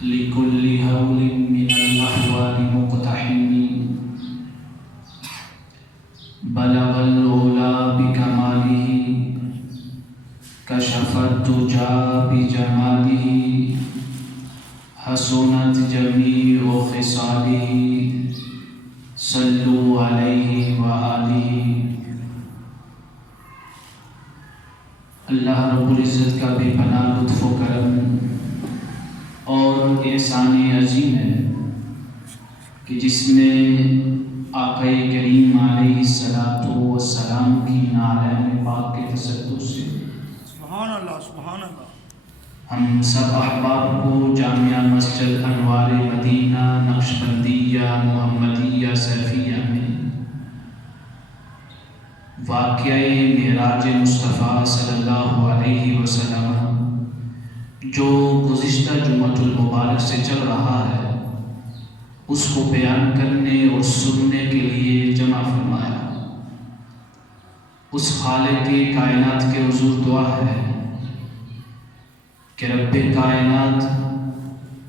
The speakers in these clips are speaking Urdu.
لكل هول من الأحوال مقتحم بلغ العلا بكماله كشف الدجى بجماله حسنت جميع خصاله صلوا عليه وآله۔ اللہ رب العزت کا بے پناہ لطف و کرم اور احسان عظیم ہے کہ جس نے آقا کریم علیہ السلام کی نعلین پاک کے تصدق سے سبحان اللہ سبحان اللہ ہم سب احباب کو جامعہ مسجد انوار مدینہ نقشبندیہ محمدیہ سیفیہ میں واقعہ معراج مصطفیٰ صلی اللہ علیہ وسلم جو گزشتہ جمعۃ المبارک سے چل رہا ہے اس کو بیان کرنے اور سننے کے لیے جمع فرمایا۔ اس خالق کائنات کے حضور دعا ہے کہ رب کائنات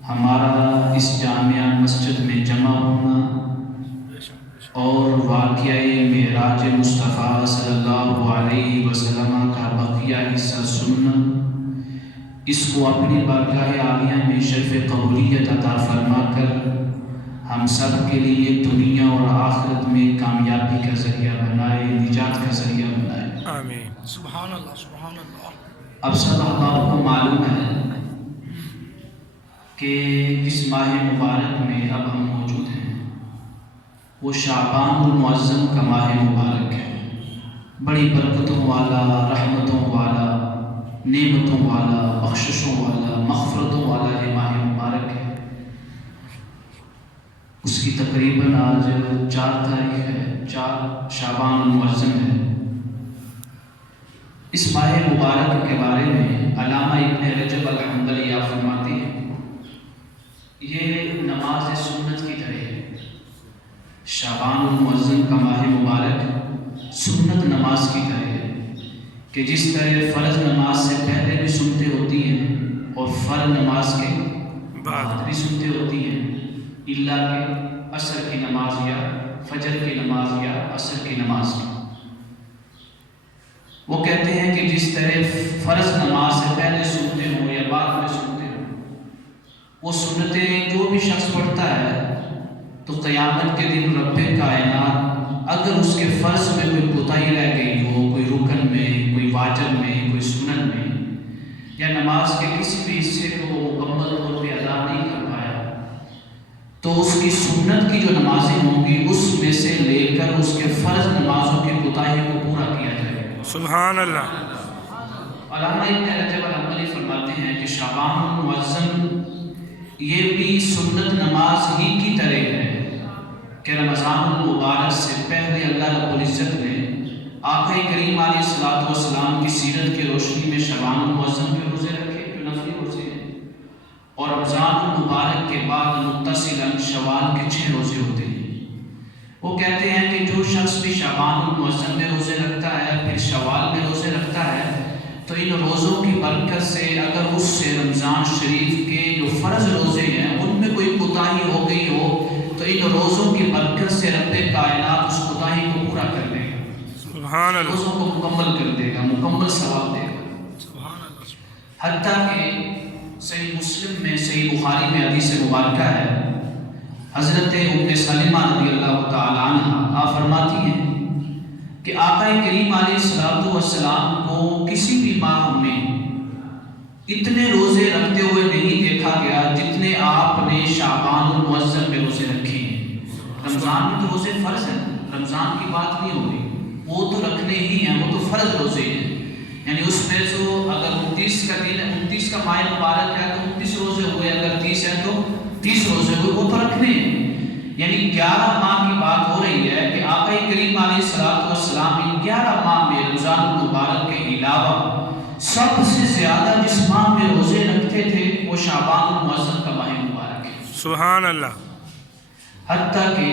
ہمارا اس جامعہ مسجد میں جمع ہونا اور واقعہ معراج مصطفیٰ صلی اللہ علیہ وسلم کا بقیہ حصہ سننا اس کو اپنی بارگاہ عالیہ میں شرف قبولیت عطا فرما کر ہم سب کے لیے دنیا اور آخرت میں کامیابی کا ذریعہ بنائے، نجات کا ذریعہ بنائے، آمین۔ سبحان اللہ سبحان اللہ۔ اب سب احباب کو معلوم ہے کہ جس ماہ مبارک میں اب ہم موجود ہیں وہ شعبان المعظم کا ماہ مبارک ہے، بڑی برکتوں والا، رحمتوں والا، نعمتوں والا، بخششوں والا، مغفرتوں والا یہ ماہ مبارک ہے۔ اس کی تقریباً آج 4 تاریخ ہے، 4 شعبان المعظم ہے۔ اس ماہ مبارک کے بارے میں علامہ ابن رجب الحنبلی فرماتے ہیں یہ نماز سنت کی طرح ہے۔ شعبان المعظم کا ماہ مبارک سنت نماز کی طرح ہے کہ جس طرح فرض نماز سے پہلے بھی سنتے ہوتی ہیں اور فرض نماز کے بعد بھی سنتے ہوتی ہیں، اللہ کے عصر کی نماز یا فجر کی نماز یا عصر کی نماز کی۔ وہ کہتے ہیں کہ جس طرح فرض نماز سے پہلے سنتے ہوں یا بعد میں سنتے ہوں، وہ سنتیں جو بھی شخص پڑھتا ہے تو قیامت کے دن رب کائنات اگر اس کے فرض میں کوئی کوتاہی رہ گئی ہو، کوئی رکن میں، کوئی واجب میں، کوئی سنن میں، یا نماز کے کسی بھی حصے کو وہ مکمل طور پہ ادا نہیں کر پایا تو اس کی سنت کی جو نمازیں ہوں گی اس میں سے لے کر اس کے فرض نمازوں کی کوتاہی کو پورا کیا جائے گا۔ سبحان اللہ۔ علامہ ابن رجب الحنبلی فرماتے ہیں کہ شعبان المعظم یہ بھی سنت نماز ہی کی طرح ہے کہ رمضان المبارک سے پہلے اللہ رب العزت نے آقا کریم علیہ السلام کی سیرت کی روشنی میں شعبان المعظم کے روزے رکھے جو نفلی روزے ہیں، اور رمضان المبارک کے بعد متصلاً شوال کے 6 روزے ہوتے ہیں۔ وہ کہتے ہیں کہ جو شخص بھی شعبان المعظم میں روزے رکھتا ہے پھر شوال میں روزے رکھتا ہے تو ان روزوں کی برکت سے اگر اس سے رمضان شریف کے جو فرض روزے ہیں ان میں کوئی کوتاہی ہو گئی ہو تو ان روزوں کی برکت سے رب کائنات اس کوتاہی کو پورا کر دے گا، سبحان اللہ، روزوں کو مکمل کر دے گا، مکمل ثواب دے گا۔ سبحان اللہ۔ حتیٰ کہ صحیح مسلم میں، صحیح بخاری میں حدیث مبارکہ ہے، حضرت ام سلمہ رضی اللہ تعالی عنہ آپ فرماتی ہیں کہ آقا کریم علیہ السلام کو کسی بھی ماہ میں اتنے روزے رکھتے ہوئے نہیں دیکھا گیا جتنے آپ نے شعبان المعظم میں روزے رکھے ہیں۔ رمضان میں تو روزے فرض ہیں، رمضان کی بات نہیں ہو رہی، وہ تو رکھنے ہی ہیں، وہ تو فرض روزے ہیں، یعنی اس میں جو اگر 29 کا دن ہے، 29 کا ماہ مبارک ہے تو 29 روزے ہوئے، اگر 30 ہے تو 30 روزے ہوئے، وہ تو رکھنے ہیں۔ یعنی 11 ماہ کی بات ہو رہی ہے کہ آقا کریم علیہ السلام ان 11 ماہ میں رمضان المبارک کے علاوہ سب سے زیادہ جس ماہ میں روزے رکھتے تھے وہ شعبان المعظم کا ماہ مبارک ہے۔ سبحان اللہ۔ حتیٰ کہ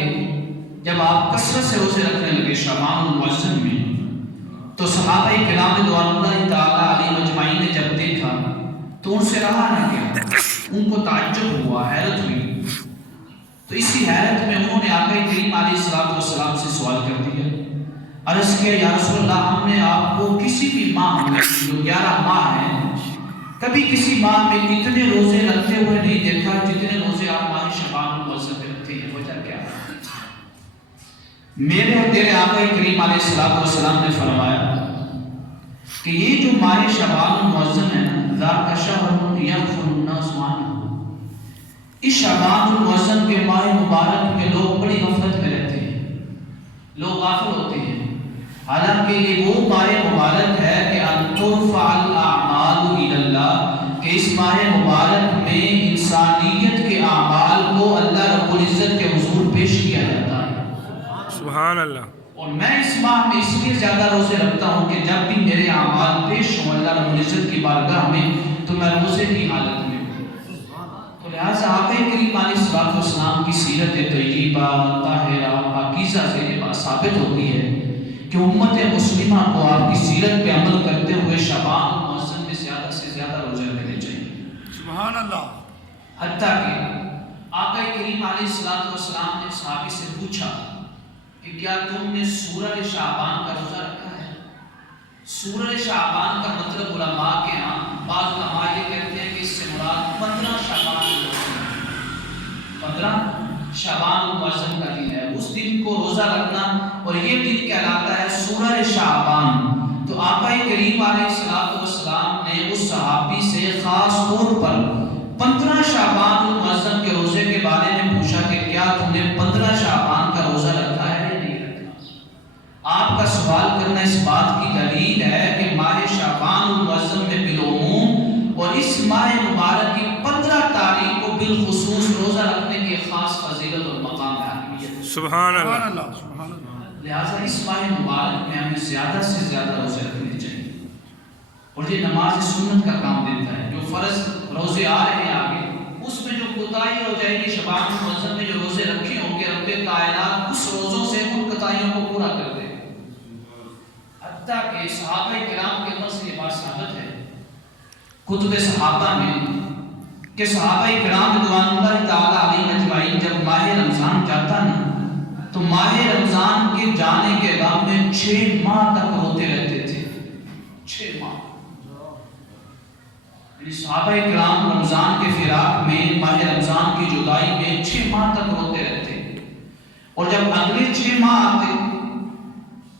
جب آپ کثرت سے روزے رکھنے لگے شعبان المعظم میں تو صحابہ کرام رضوان اللہ تعالی علیہم اجمعین نے جب دیکھا تو ان سے رہا نہ گیا، ان کو تعجب ہوا، حیرت ہوئی. تو اسی حیرت میں انہوں نے آقا کریم علیہ السلام سے سوال کر دیا. عرض کیا یا رسول اللہ، ہم نے آپ کو کسی بھی ماہ میں جو 11 ماہ ہیں، کبھی کسی ماہ میں اتنے روزے رکھتے ہوئے نہیں دیکھا جتنے روزے آپ ماہ شعبان المعظم میں رکھتے ہیں. وجہ کیا ہے؟ میرے اور تیرے آقا کریم علیہ السلام نے فرمایا کہ یہ جو ماہ شعبان المعظم ہے نا، ذاک شہر یغفل الناس عنہ، اس شعبان المعظم کے ماہ مبارک میں لوگ بڑی غفلت میں رہتے ہیں، لوگ غافل ہوتے ہیں. حالانکہ یہ وہ ماہ مبارک ہے کہ ان ترفع الاعمال الی اللہ، کہ اس ماہ مبارک میں انسانیت کے اعمال کو اللہ رب العزت کے حضور پیش کیا جاتا ہے. سبحان اللہ. اور میں اس ماہ میں اس لیے زیادہ روزے رکھتا ہوں کہ جب بھی میرے اعمال پیش ہوں اللہ رب العزت کی بارگاہ میں تو میں روزے کی حالت میں ہوں. تو لہٰذا آقا کریم علیہ السلام کی سیرت طیبہ طاہرہ پاکیزہ سے یہ بات ثابت ہوتی ہے کہ امت مسلمہ کو آپ کی سیرت پہ عمل کرتے ہوئے شعبان المعظم میں زیادہ سے زیادہ روزے رکھنے چاہیے. سبحان اللہ. حتیٰ کہ آقا کریم علیہ السلام نے صحابی سے پوچھا کہ کیا تم نے سورہ شعبان کا روزہ رکھا ہے؟ سورہ شعبان کا مطلب علماء کے ہاں بعض علماء یہ کہتے ہیں کہ اس سے مراد 15 شعبان 15 شعبان المعظم کا دن ہے، اس دن کو روزہ رکھنا، اور یہ دن کہلاتا ہے سورہ شعبان. تو آقا کریم علیہ السلام نے اس صحابی سے خاص طور پر 15 شعبان المعظم کے روزے کے بارے میں پوچھا کہ کیا تم نے 15 شعبان کا روزہ رکھا ہے یا نہیں رکھا. آپ کا سوال کرنا اس بات کی دلیل ہے کہ ماہ شعبان المعظم میں بالعموم اور اس ماہ مبارک کی 15 تاریخ کو بالخصوص روزہ رکھنے کی خاص فضیلت اور مقام ہے. سبحان اللہ. لہٰذا اس ماہ مبارک میں ہمیں زیادہ سے زیادہ روزے رکھنے چاہیے، اور یہ نماز سنت کا کام دیتا ہے. جو فرض روزے آ رہے ہیں آگے، اس میں جو کوتاہی ہو جائے گی شعبان المعظم میں جو روزے رکھے ہوں گے، رب کائنات اس روزوں سے ان کوتاہیوں کو پورا کر دے. حتیٰ کہ صحابہ کرام کے عمل سے یہ بات ثابت ہے کتب صحابہ میں کہ صحابہ کرام رضوان اللہ تعالی علیہ اجمعین جب ماہ رمضان جاتا نا تو ماہ رمضان کے جانے کے بعد میں 6 ماہ تک روتے رہتے تھے. 6 ماہ. یعنی صحابہ کرام رمضان کے فراق میں، ماہ رمضان کی جدائی میں 6 ماہ تک روتے رہتے، اور جب اگلے 6 ماہ آتے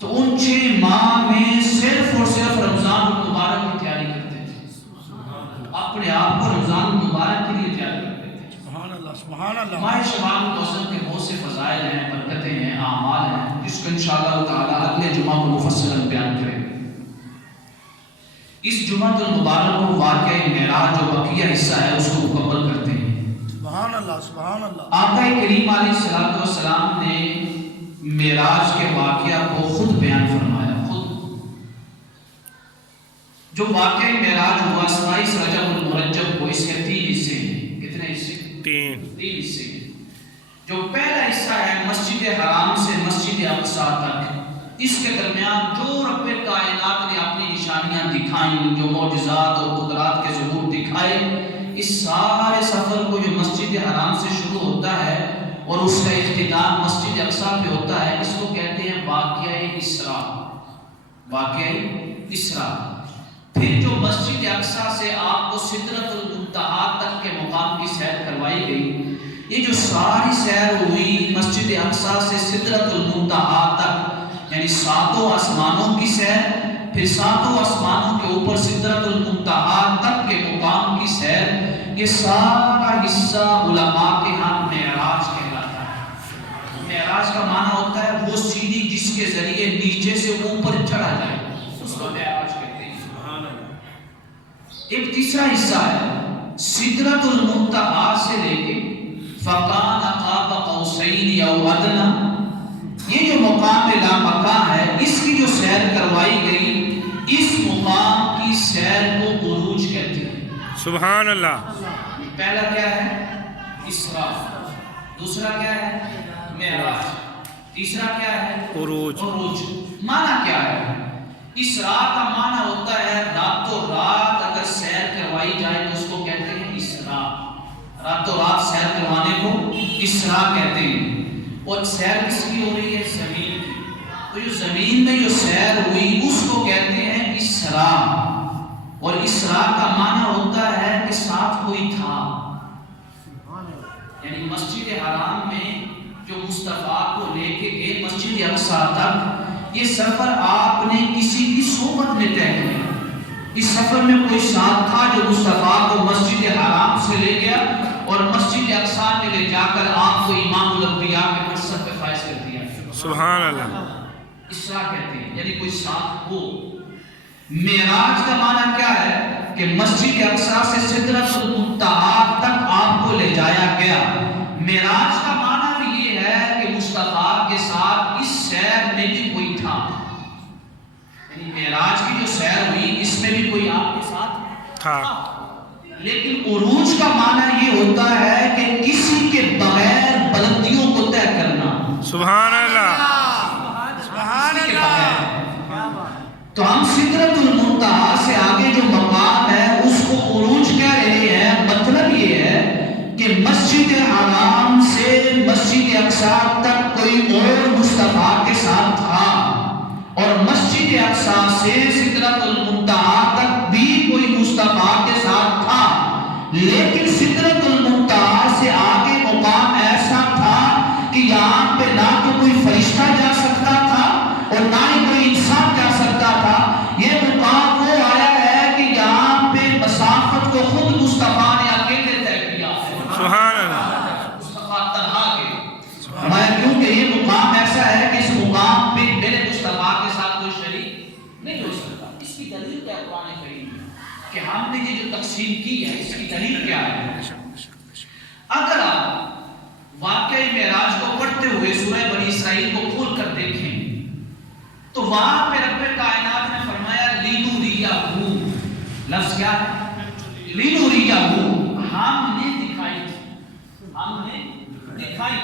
تو ان 6 ماہ میں صرف اور صرف رمضان المبارک کی تیاری کرتے تھے، اپنے آپ کو رمضان المبارک کے لیے تیار کرتے تھے. سبحان اللہ. سبحان اللہ. ماہ شعبان المعظم کے بہت سے فضائل ہیں، برکتیں ہیں، اعمال ہیں، جس کو انشاءاللہ تعالی اگلے جمعہ کو مفصلاً بیان کریں گے. اس جمعہ المبارک کو واقعہ معراج جو بقیہ حصہ ہے اس کو مکمل کرتے ہیں. سبحان اللہ. سبحان اللہ. آقا کریم علیہ السلام نے معراج کے واقعہ کو خود بیان فرمایا. خود جو واقعہ معراج ہوا 27 رجب المرجب کو، اس کے 3 حصے ہیں. کتنے حصے؟ 3 حصے ہیں. جو پہلا حصہ ہے مسجد حرام سے مسجد اقصی تک، اس کے درمیان جو رب کائنات نے اپنی نشانیاں دکھائیں، جو معجزات اور قدرات کے ظہور دکھائے، اس سارے سفر کو جو مسجد حرام سے شروع ہوتا ہے اور اس کا اختتام مسجد اقصی پہ ہوتا ہے، اس کو کہتے ہیں واقعہ اسراء. واقعہ اسراء. پھر جو مسجد اقصی سے آپ کو سدرۃ المنتہا تک کے مقام کی سیر کروائی گئی، یہ جو ساری سیر ہوئی مسجد اقصی سے سدرۃ المنتہا تک، یعنی 7 آسمانوں کی سیر، پھر 7 آسمانوں کے اوپر سدرۃ المنتہا تک کے مقام کی سیر، یہ سارا حصہ علماء کے ہاں معراج کہلاتا ہے. معراج کا معنی ہوتا ہے وہ سیڑھی جس کے ذریعے نیچے سے اوپر چڑھا جائے، اس کو معراج کہتے ہیں. ایک تیسرا حصہ ہے سدرۃ المنتہا سے لے کے فَقَانَ قَابَ قَوْسَيْنِ أَوْ أَدْنَىٰ، یہ جو مقام لامکان ہے، اس کی جو سیر کروائی گئی، اس مقام کی سیر کو عروج کہتے ہیں. سبحان اللہ. پہلا کیا ہے؟ اسراء. دوسرا کیا ہے؟ معراج. تیسرا کیا ہے؟ عروج. معنی کیا ہے؟ اسراء کا معنی ہوتا ہے راتوں رات اگر سیر کروائی جائے تو راتوں رات سیر کروانے کو اسراء کہتے ہیں۔ اور سیر کس کی ہو رہی ہے؟ زمین کی۔ تو جو زمین میں جو سیر ہوئی اس کو کہتے ہیں اسراء۔ اور اسراء کا معنی ہوتا ہے کہ ساتھ کوئی تھا، یعنی مسجد حرام میں جو مصطفیٰ کو لے کے گئے مسجد اقصیٰ تک، یہ سفر آپ نے کسی کی صحبت میں طے کیا۔ اس سفر میں کوئی ساتھ تھا جو مصطفیٰ کو مسجد حرام سے لے گیا اور مسجد اقصیٰ میں لے جا کر آپ کو امام الانبیاء کے منصب پہ فائز کر دیا۔ سبحان اللہ۔ اسراء کہتے ہیں، یعنی کوئی ساتھ ہو۔ معراج کا معنی کیا ہے؟ کہ مسجد اقصیٰ سے سدرۃ المنتہی تک آپ کو لے جایا گیا۔ معراج کا معنی بھی یہ ہے کہ مصطفیٰ کے ساتھ اس سیر میں بھی کوئی تھا، یعنی معراج کی جو سیر ہوئی اس میں بھی کوئی آپ کے ساتھ تھا۔ لیکن عروج کا معنی یہ ہوتا ہے کہ کسی کے بغیر بلندیوں کو طے کرنا۔ سبحان اللہ۔ سبحان اللہ۔ تو ہم سدرۃ المنتہی سے آگے جو مقام ہے اس کو عروج کہہ رہے ہیں۔ مطلب یہ ہے کہ مسجد حرام سے مسجد اقصیٰ تک کوئی اور مصطفیٰ کے ساتھ تھا، اور مسجد اقصیٰ سے سدرۃ المنتہی تک بھی کوئی مصطفیٰ کے ساتھ تھا۔ لیکن سدرۃ المنتہی سے آگے مقام ایسا تھا کہ یہاں پہ نہ تو کوئی فرشتہ جا سکتا تھا اور نہ ہی کوئی انسان جا سکتا تھا۔ یہ مقام وہ آیا ہے کہ یہاں پہ مسافت کو خود مصطفیٰ نے اکیلے طے کیا ہے۔ سبحان اللہ۔ مصطفیٰ تنہا کے فرمایا کیونکہ یہ مقام ایسا ہے کہ اس مقام پہ میرے مصطفیٰ کے ساتھ کوئی شریک نہیں ہو سکتا۔ اس کی دلیل کیا قرآن کریم کہ ہم نے یہ جو تقسیم کی ہے اس کی دلیل کیا ہے؟ اگر آپ واقعہ معراج کو پڑھتے ہوئے سورہ بنی اسرائیل کو کھول کر دیکھیں تو وہاں پہ رب کائنات نے فرمایا لِنُرِيَهُ، لفظ کیا ہے؟ لِنُرِيَهُ، ہم نے دکھائی تھی، ہم نے دکھائی،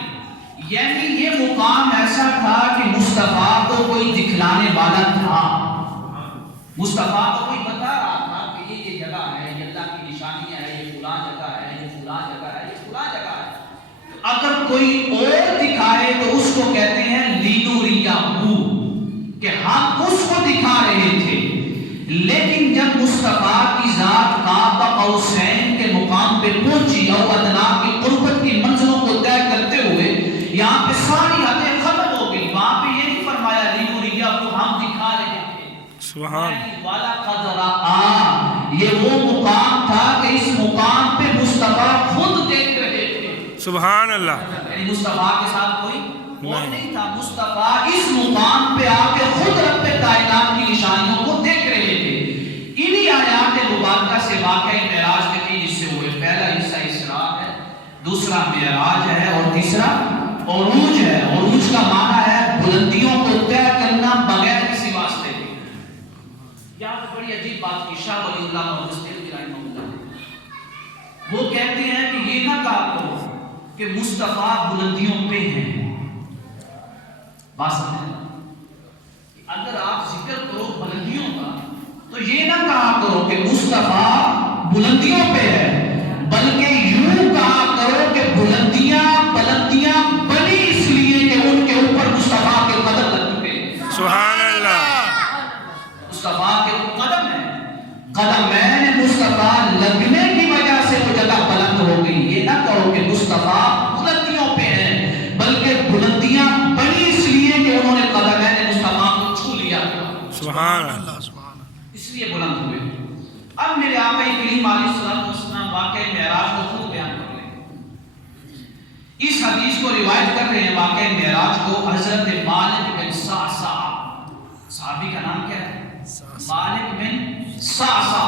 یعنی یہ مقام ایسا تھا کہ مصطفیٰ کو کوئی دکھلانے والا تھا، مصطفیٰ کو کوئی بتا رہا تھا کہ یہ جگہ ہے، یہ اللہ کی نشانی ہے، یہ فلاں جگہ ہے، یہ فلاں جگہ ہے، یہ فلاں جگہ ہے۔ اگر کوئی اور دکھائے تو اس کو کہتے ہیں لِنُرِيَهُ، کہ ہم اس کو دکھا رہے تھے۔ لیکن جب مصطفیٰ کی ذات قاب قوسین کے مقام پہ پہنچی اور ادنا کی قربت کی منزلوں کو طے کرتے ہوئے یہاں پہ ساری حدیں ختم ہو گئی، وہاں پہ یہ نہیں فرمایا لِنُرِيَهُ ہم دکھا رہے تھے، سبحان۔ وَلَقَدْ رَأَىٰ، یہ وہ مقام تھا کہ اس مقام پہ مصطفیٰ خود دیکھ رہے تھے۔ سبحان اللہ۔ یعنی مصطفیٰ کے ساتھ کوئی اور نہیں تھا، مصطفیٰ اس مقام پہ آ کے خود رب کائنات کی نشانیوں کو دیکھ رہے تھے۔ انہی آیات مبارکہ سے واقعہ معراج کے تین حصے ہوئے، پہلا حصہ اسراء ہے، دوسرا معراج ہے اور تیسرا عروج ہے۔ عروج کا معنی ہے بلندیوں کو طے کرنا بغیر کسی واسطے کے۔ یہاں پہ بڑی عجیب بات کی شاہ ولی اللہ محمد رحمہ اللہ، وہ کہتے ہیں کہ یہ نہ کہا کرو کہ مصطفیٰ بلندیوں پہ ہیں۔ بات سمجھیں، اگر آپ ذکر کرو بلندیوں کا تو یہ نہ کہا کرو کہ مصطفیٰ بلندیوں پہ ہے، بلکہ یوں کہا کرو کہ بلندیاں بنی اس لیے کہ ان کے اوپر مصطفیٰ کے قدم لگ چکے۔ سبحان اللہ۔ مصطفیٰ کے قدم ہے، قدمین مصطفیٰ لگنے کی وجہ سے وہ جگہ بلند ہو گئی۔ یہ نہ کہو کہ مصطفیٰ بلندیوں پہ ہیں، بلکہ بلندیاں بنی اس لیے کہ انہوں نے قدمین مصطفیٰ کو چھو لیا۔ سبحان اللہ۔ اس لیے بلند ہوئے۔ اب میرے آقا کریم علیہ الصلوۃ والسلام واقعہ معراج کو خود بیان کر رہے ہیں۔ اس حدیث کو روایت کر رہے ہیں واقعہ معراج کو حضرت مالک بن صعصع، صحابی کا نام کیا ہے؟ مالک بن صعصع۔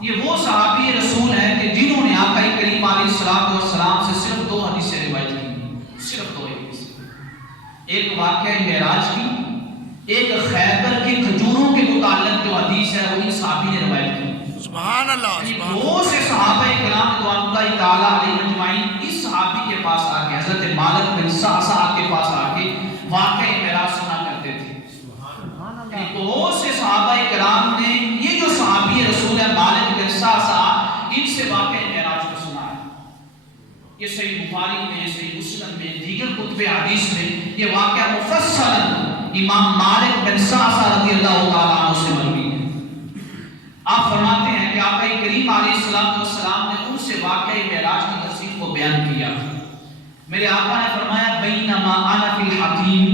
یہ وہ صحابی رسول ہیں کہ جنہوں نے آقا کریم علیہ الصلوۃ والسلام سے صرف دو حدیثیں روایت کی، صرف دو حدیثیں، ایک واقعہ معراج کی، ایک خیبر کی کھجوروں کے متعلق جو حدیث ہے وہ ان صحابی نے روایت کی۔ سبحان اللہ۔ وہ سے صحابہ کرام رضوان اللہ تعالی علیہ اجمعین اس صحابی کے پاس آ کے حضرت مالک بن صعصع کے پاس آ کے واقعہ معراج سنا کرتے تھے۔ بہت سے صحابہ کرام نے یہ جو صحابی رسول ہے مالک بن صعصع ان سے واقعہ معراج کو سنا ہے۔ یہ صحیح بخاری میں، صحیح مسلم میں، دیگر کتب حدیث میں یہ واقعہ مفصلاً امام مالک بن سعسع رضی اللہ تعالیٰ عنہ سے مروی ہے۔ آپ فرماتے ہیں کہ آقا کریم علیہ السلام نے ان سے واقعہ معراج کی تفصیل کو بیان کیا۔ میرے آقا نے فرمایا بینما انا فی الحتیم،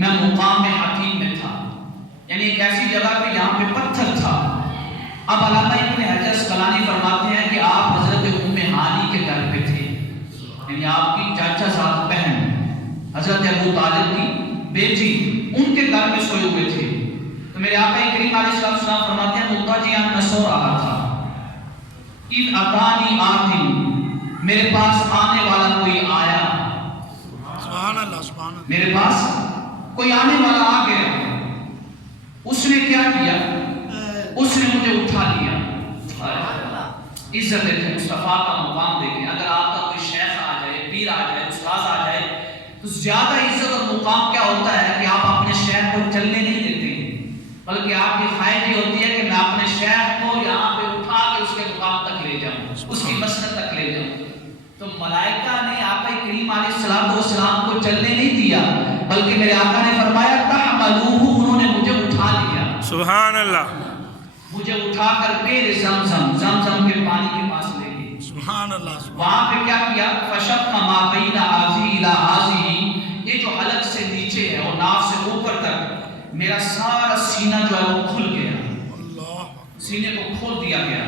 میں مقام حتیم میں تھا، یعنی ایک ایسی جگہ پہ جہاں پہ پتھر تھا۔ اب علامہ ابن حجر اسقلانی فرماتے ہیں کہ آپ حضرت ام ہانی کے گھر پہ تھے، یعنی آپ کی چاچا صاحب بہن حضرت ابو طالب کی بیٹی ان کے گھر میں سوئے ہوئے تھے۔ تو میرے آقا کریم علیہ السلام فرماتے ہیں مضطجعاً میں سو رہا تھا، اذ اتانی آتٍ، میرے پاس آنے والا کوئی آیا، سبحان اللہ سبحان اللہ، میرے پاس کوئی آنے والا آ گیا۔ اس نے کیا کیا؟ اس نے مجھے اٹھا لیا۔ عزت دیکھیں، مصطفیٰ کا مقام دیکھیں۔ اگر آپ کا کوئی شیخ آ جائے، پیر آ جائے، استاذ آ جائے تو زیادہ عزت اور مقام کیا ہوتا ہے کہ آپ اپنے شیخ کو چلنے نہیں دیتے، بلکہ آپ کی خواہش یہ ہوتی ہے کہ میں اپنے شیخ کو یہاں پہ اٹھا کے اس کے مقام تک لے جاؤں، اس کی مسند تک لے جاؤں۔ تو ملائکہ نے آقا کریم علیہ السلام کو چلنے نہیں دیا، بلکہ میرے آقا نے فرمایا تحملوہ، انہوں نے مجھے اٹھا لیا۔ سبحان اللہ، مجھے اٹھا کر پیر زمزم کے پانی کے پاس لے گئے۔ سبحان اللہ، وہاں پہ کیا کیا؟ فشق ما بین حاذی الی حاذی، یہ جو حلق سے نیچے ہے اور ناف سے اوپر تک میرا سارا سینہ جو ہے وہ کھل گیا، سینے کو کھول دیا گیا۔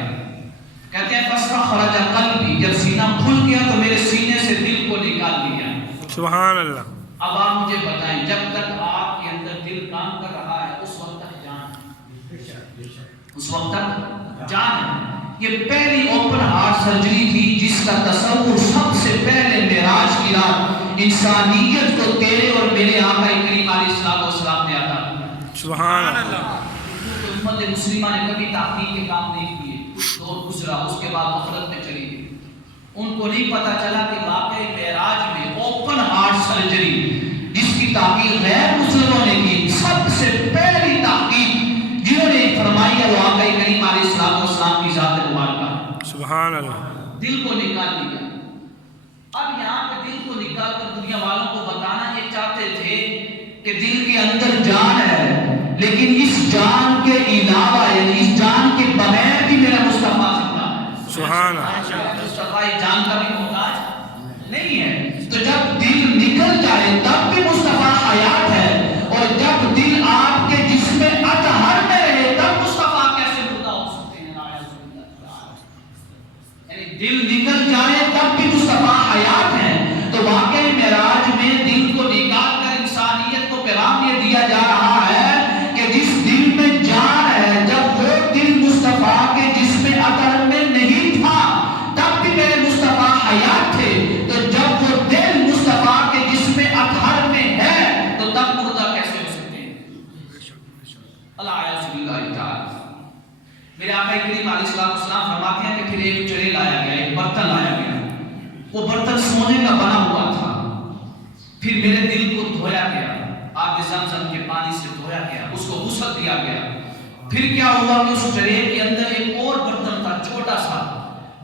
کہتے ہیں فاستخرج قلبی، جب سینہ کھل گیا تو میرے سینے سے دل کو نکال لیا۔ سبحان اللہ۔ اب آپ مجھے بتائیں، جب تک آپ کے اندر دل کام کر رہا ہے اس وقت تک جان، اس وقت تک جان ہے۔ یہ پہلی اوپن ہارٹ سرجری تھی جس کا تصور سب سے پہلے معراج کی رات انسانیت کو تیرے اور میرے آقا کریم علیہ السلام نے عطا کیا۔ سبحان اللہ۔ امت مسلمہ نے کبھی تحقیق کے کام نہیں کیے، کچھ دور گزرا، اس کے بعد غفلت میں چلی گئی۔ ان کو نہیں پتا چلا کہ واقعی معراج میں اوپن ہارٹ سرجری جس کی تحقیق غیر مسلموں نے کی، سب سے پہلی تحقیق جنہوں نے فرمائی ہے وہ آقا کریم علیہ السلام کی ذات مبارکہ۔ سبحان اللہ۔ دل کو نکال لیا۔ اب یہاں پہ دل کو نکال کر دنیا والوں کو بتانا یہ چاہتے تھے کہ دل کے اندر جان ہے، لیکن اس جان کے علاوہ، یعنی اس جان کے بغیر بھی میرا مصطفیٰ زندہ ہے۔ سبحان اللہ۔ مصطفیٰ جان کا بھی محتاج نہیں ہے۔ تو جب دل نکل جائے تب بھی مصطفیٰ حیات ہے، اور جب دل آپ کے جسم اطہر میں رہے تب مصطفیٰ کیسے مردہ ہو سکتے ہیں؟ یعنی دل نکل جائے تب بھی مصطفیٰ حیات ہیں۔ تو واقعی معراج میں دل کو نکال کر انسانیت کو پیغام یہ دیا جا رہا ہے کہ جس دل میں جان ہے، جب وہ دل مصطفیٰ کے جسم اطہر میں نہیں تھا تب بھی میرے مصطفیٰ حیات تھے، تو جب وہ دل مصطفیٰ کے جسم اطہر میں ہے تو تب مردہ کیسے ہو سکتے ہیں؟ اللہ اعوذ باللہ تعالی۔ میرے آقا کریم علیہ السلام فرماتے ہیں کہ پھر ایک چڑے لایا گیا، ایک برتن لایا گیا، وہ برتن سونے کا بنا ہوا تھا۔ پھر میرے دل کو دھویا گیا، آب زمزم کے پانی سے دھویا گیا، اس کو غسل دیا گیا۔ پھر کیا ہوا کہ اس چڑے کے اندر ایک اور برتن تھا چھوٹا سا،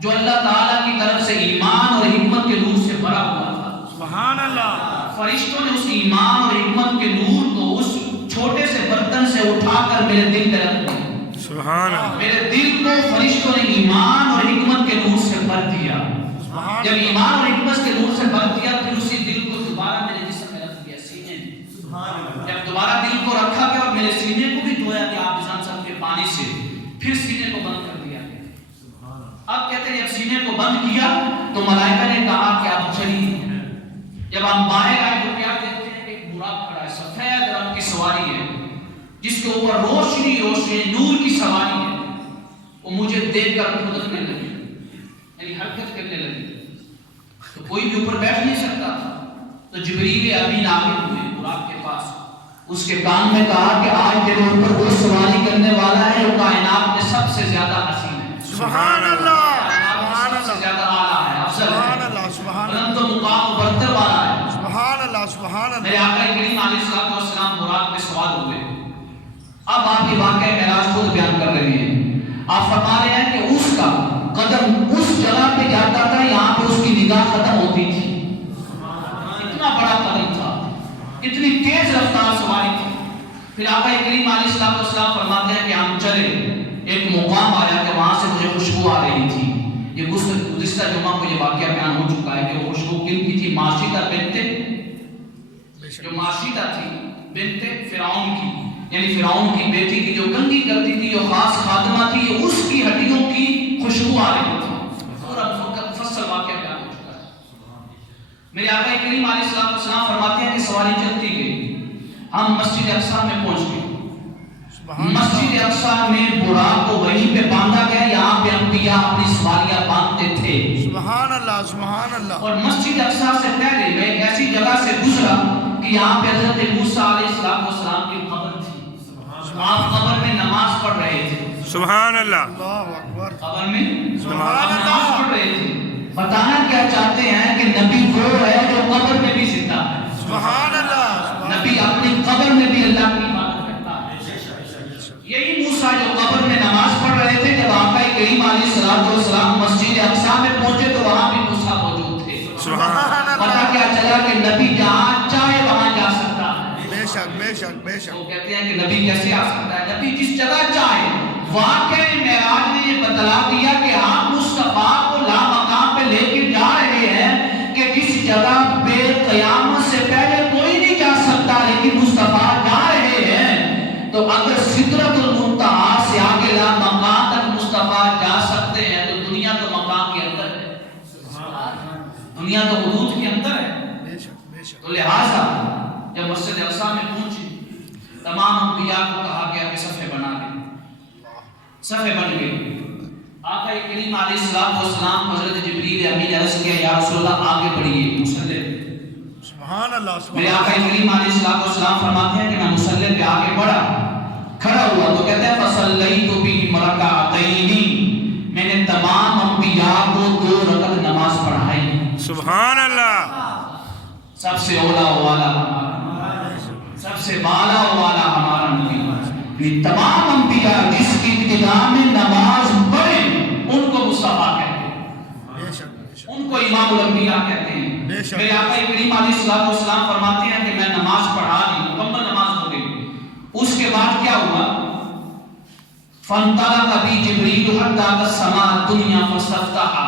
جو اللہ تعالیٰ کی طرف سے ایمان اور حکمت کے نور سے بھرا ہوا تھا۔ سبحان اللہ۔ فرشتوں نے اس ایمان اور حکمت کے نور کو اس چھوٹے سے برتن سے اٹھا کر میرے دل میں رکھ دیا۔ سبحان اللہ۔ میرے دل کو فرشتوں نے ایمان اور حکمت کے نور سے بھر دیا۔ جب ایمان اور حکمت کے نور سے بھر دیا پھر اسی دل کو دوبارہ میرے جسم میں رکھ دیا، سینے میں۔ جب دوبارہ دل کو رکھا گیا اور میرے سینے کو بھی دھویا گیا آپ زمزم کے پانی سے، پھر سینے کو بند کر دیا گیا۔ اب کہتے ہیں جب سینے کو بند کیا تو ملائکہ نے کہا کہ آپ چلیے۔ جب ہم باہر آئے تو کیا دیکھتے ہیں کہ ایک براق کھڑا ہے، سفید رنگ کی سواری ہے جس کے اوپر روشنی روشنی نور کی سواری ہے۔ وہ مجھے دیکھ کر کھدکنے لگی، یعنی حرکت کرنے لگی، تو کوئی بھی اوپر بیٹھ نہیں سکتا تھا۔ تو جبریل امین آمین ہوئے براق کے پاس، اس کے کان میں کہا کہ آج تیرے اوپر وہ سواری کرنے والا ہے وہ کائنات میں سب سے زیادہ حسین ہے، سبحان اللہ، سب سے زیادہ اعلیٰ ہے، افضل سبحان ہے، اللہ، سبحان بلند و مقام و برتر والا ہے۔ سبحان اللہ، سبحان میرے اللہ۔ آقا کریم علیہ السلام براق میں سوار ہوئے۔ اب آپ یہ واقعہ معراج خود بیان کر رہے ہیں۔ آپ فرما رہے ہیں کہ اس کا قدم اس جگہ پہ جاتا تھا، یہاں پہ اس کی نگاہ ختم پھر آقا کریم علیہ السلام فرماتے ہیں کہ ہم چلے، ایک مقام آیا کہ وہاں سے مجھے خوشبو آ رہی تھی. یہ گزشتہ جمعہ کو یہ واقعہ بیان ہو چکا ہے کہ وہ خوشبو کن کی تھی؟ ماشیطہ بنت، جو ماشیطہ تھی بنت فرعون کی، یعنی فرعون کی بیٹی کی جو کنگھی کرتی تھی، جو خاص خادمہ تھی، یہ اس کی ہڈیوں کی خوشبو آ رہی تھی. پورا مفصل واقعہ بیان ہو چکا ہے. میرے آقا کریم علیہ السلام فرماتے ہیں کہ سواری چلتی گئی، ہم مسجد اقصی میں پہنچ گئے. مسجد اقصی میں براق کو وہیں پہ باندھا گیا، یہاں پہ انبیاء اپنی سواریاں باندھتے تھے. سبحان اللہ سبحان اللہ. اور مسجد اقصی سے پہلے میں ایک ایسی جگہ سے گزرا کہ یہاں پہ حضرت موسیٰ علیہ السلام کی قبر تھی. آپ قبر میں نماز پڑھ رہے تھے. سبحان اللہ. اللہ اکبر. قبر میں سبحان اللہ نماز پڑھ رہے تھے. بتانا کیا چاہتے ہیں کہ نبی وہ ہے جو قبر میں بھی زندہ ہے. سبحان اللہ. نبی اپنی قبر میں بھی اللہ کی عبادت کرتا ہے. یہی موسیٰ جو قبر میں نماز پڑھ رہے تھے، جب آقا کریم علیہ السلام مسجد اقصی میں پہنچے تو وہاں بھی موسیٰ موجود تھے. پتہ کیا چلا کہ نبی جہاں چاہے وہاں جا سکتا ہے. بے شک بے شک بے شک. وہ کہتے ہیں کہ نبی کیسے آ سکتا ہے؟ نبی جس جگہ چاہے. واقعہ معراج نے یہ بتلا دیا کہ آپ مصطفیٰ کو لامقام پہ لے کے جا رہے ہیں کہ جس جگہ پہ قیامت سے پہلے کوئی نہیں جا سکتا، لیکن مصطفیٰ جا رہے ہیں. تو اگر سدرۃ المنتہا سے آگے لامقام تک مصطفیٰ جا سکتے ہیں تو دنیا تو مقام کے اندر ہے، دنیا تو حدود کے اندر ہے. بے شک بے شک. تو لہٰذا جب مسجد اقصی میں پہنچے، تمام انبیاء کو کہا گیا کہ صفحے بنا لیں. صفحے بن گئے. آقا کریم علیہ السلام حضرت جبریل امین عرض کیا یا رسول اللہ آگے بڑھیے مصلی. سبحان اللہ. میرے آقا کریم علیہ السلام فرماتے ہیں کہ میں مصلی پہ آگے بڑھا، کھڑا ہوا تو کہتے ہیں فصلیت بہم رکعتین، میں نے تمام انبیاء کو 2 رکعت نماز پڑھائی. سبحان اللہ. سب سے اولا والا ہمارا، سب سے بالا والا ہمارا نبی. تمام انبیاء جس کی ابتدا میں نماز پڑھیں ان کو مصطفیٰ کہتے ہیں، ان کو امام الانبیاء کہتے ہیں. میرے آقا کریم علیہ السلام فرماتے ہیں کہ میں نماز پڑھا دی، مکمل نماز ہو گئی. اس کے بعد کیا ہوا؟ فانطلق بی جبریل حتی اتی السماء الدنیا فاستفتحا،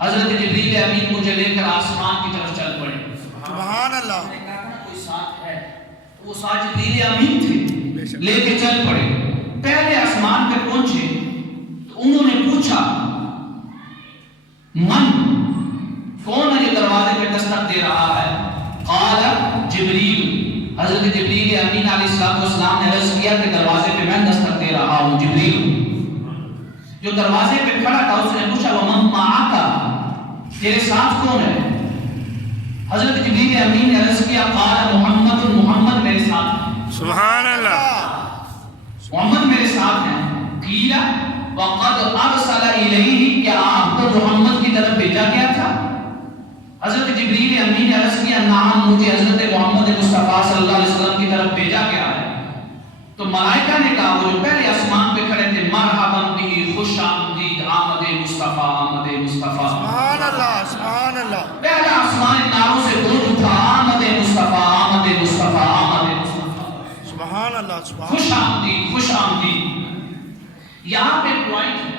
حضرت جبریل امین مجھے لے کر آسمان کی طرف چل پڑے. سبحان اللہ. میں نے کہا نا کوئی ساتھ ہے، وہ ساتھ جبریل امین تھے، لے کے چل پڑے. پہلے آسمان پہ پہنچے تو انہوں نے پوچھا من، کون ہے جو دروازے پہ دستک دے رہا ہے؟ قال جبریل، حضرت جبریل امین علیہ السلام نے عرض کیا کہ دروازے پہ میں دستک دے رہا ہوں جبریل. جو دروازے پہ کھڑا تھا اس نے پوچھا ومن معک، تیرے ساتھ کون ہے؟ حضرت جبریل امین نے عرض کیا قال محمد، محمد میرے ساتھ ہے. سبحان اللہ. محمد میرے ساتھ ہیں. قیل وقد ارسل الیہ، کیا آپ کو محمد کی طرف بھیجا گیا تھا؟ حضرت جبریل امین نے عرض کیا نعم، مجھے حضرت محمد مصطفیٰ صلی اللہ علیہ وسلم کی طرف بھیجا گیا ہے. تو ملائکہ نے کہا، وہ جو پہلے آسمان پہ کھڑے تھے، مرحبا بہ، خوش آمدید، آمد مصطفیٰ، آمد مصطفیٰ. سبحان اللہ سبحان اللہ. پہلا آسمان ناروں سے گونج اٹھا، آمد مصطفیٰ، آمد مصطفیٰ، آمد مصطفیٰ. سبحان اللہ سبحان. خوش آمدید، خوش آمدید. یہاں پہ پوائنٹ ہے،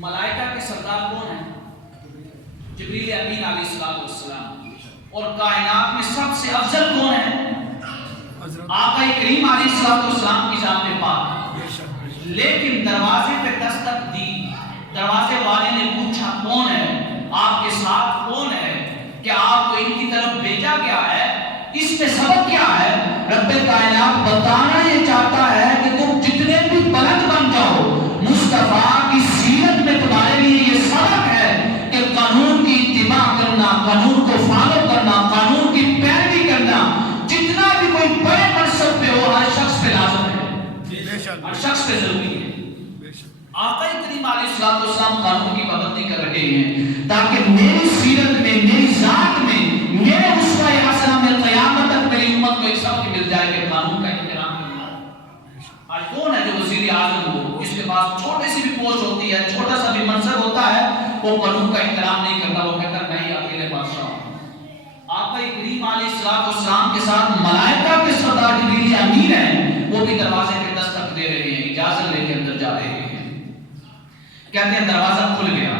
ملائکہ کے سردار کون ہیں؟ جبریل امین علیہ السلام. اور کائنات میں سب سے افضل کون ہے؟ آقا کریم علیہ السلام کی ذات پاک. لیکن دروازے پہ دستک دی، دروازے والے نے پوچھا کون ہے، آپ کے ساتھ کون ہے، کہ آپ کو ان کی طرف بھیجا گیا ہے. اس میں سبب کیا ہے؟ رب کائنات بتانا یہ چاہتا ہے کہ تم جتنے بھی بلند بن جاؤ، مصطفیٰ کی سیرت میں تمہارے لیے یہ سبق ہے کہ قانون کی اتباع کرنا، قانون کو فالو کرنا، قانون کی پیروی کرنا. جتنا بھی کوئی بڑے منصب پہ ہو، ہر شخص پہ لازم ہے، ہر شخص پہ ضروری ہے. آقا کریم علیہ السلام قانون کی پابندی کر رہے ہیں تاکہ میری سیرت میں، میری ذات میں، میرے اسوہ حسنہ میں قیامت تک میری امت کو ایک سبق مل جائے کہ قانون کا احترام کرنا. آج کون ہے جو وزیر اعظم ہو، جس کے پاس چھوٹی سی بھی پوسٹ ہوتی ہے، چھوٹا سا بھی منصب ہوتا ہے، وہ قانون کا احترام نہیں کرتا، وہ کہتا ہے میں ہی اکیلے بادشاہ ہوں. آقا کریم علیہ السلام کے ساتھ ملائکہ کے سردار جبریل امین ہیں، وہ بھی دروازے پہ دستک دے رہے ہیں، اجازت لے کے اندر جا رہے ہیں۔ کہتے ہیں دروازہ کھل گیا،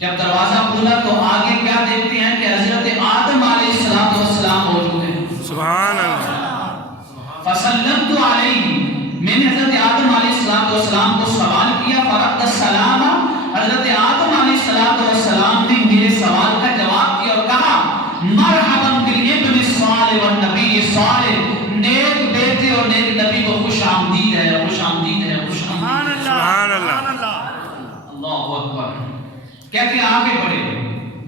جب دروازہ کھلا تو آگے کیا دیکھتے ہیں کہ حضرت آدم علیہ السلام موجود ہیں۔ سبحان اللہ۔ فسلمت علیہ، میں نے حضرت آدم علیہ السلام کو سوال کیا، فرد السلام، حضرت آدم علیہ السلام نے میرے سوال کا جواب دیا اور کہا مرحبا بالابن الصالح والنبی الصالح، نیک بیٹے اور نیک نبی کو خوش آمدید ہے، خوش آمدید ہے، خوش آمدید ہے۔ سبحان اللہ۔ اللہ اکبر۔ کہتے ہیں آگے بڑھے،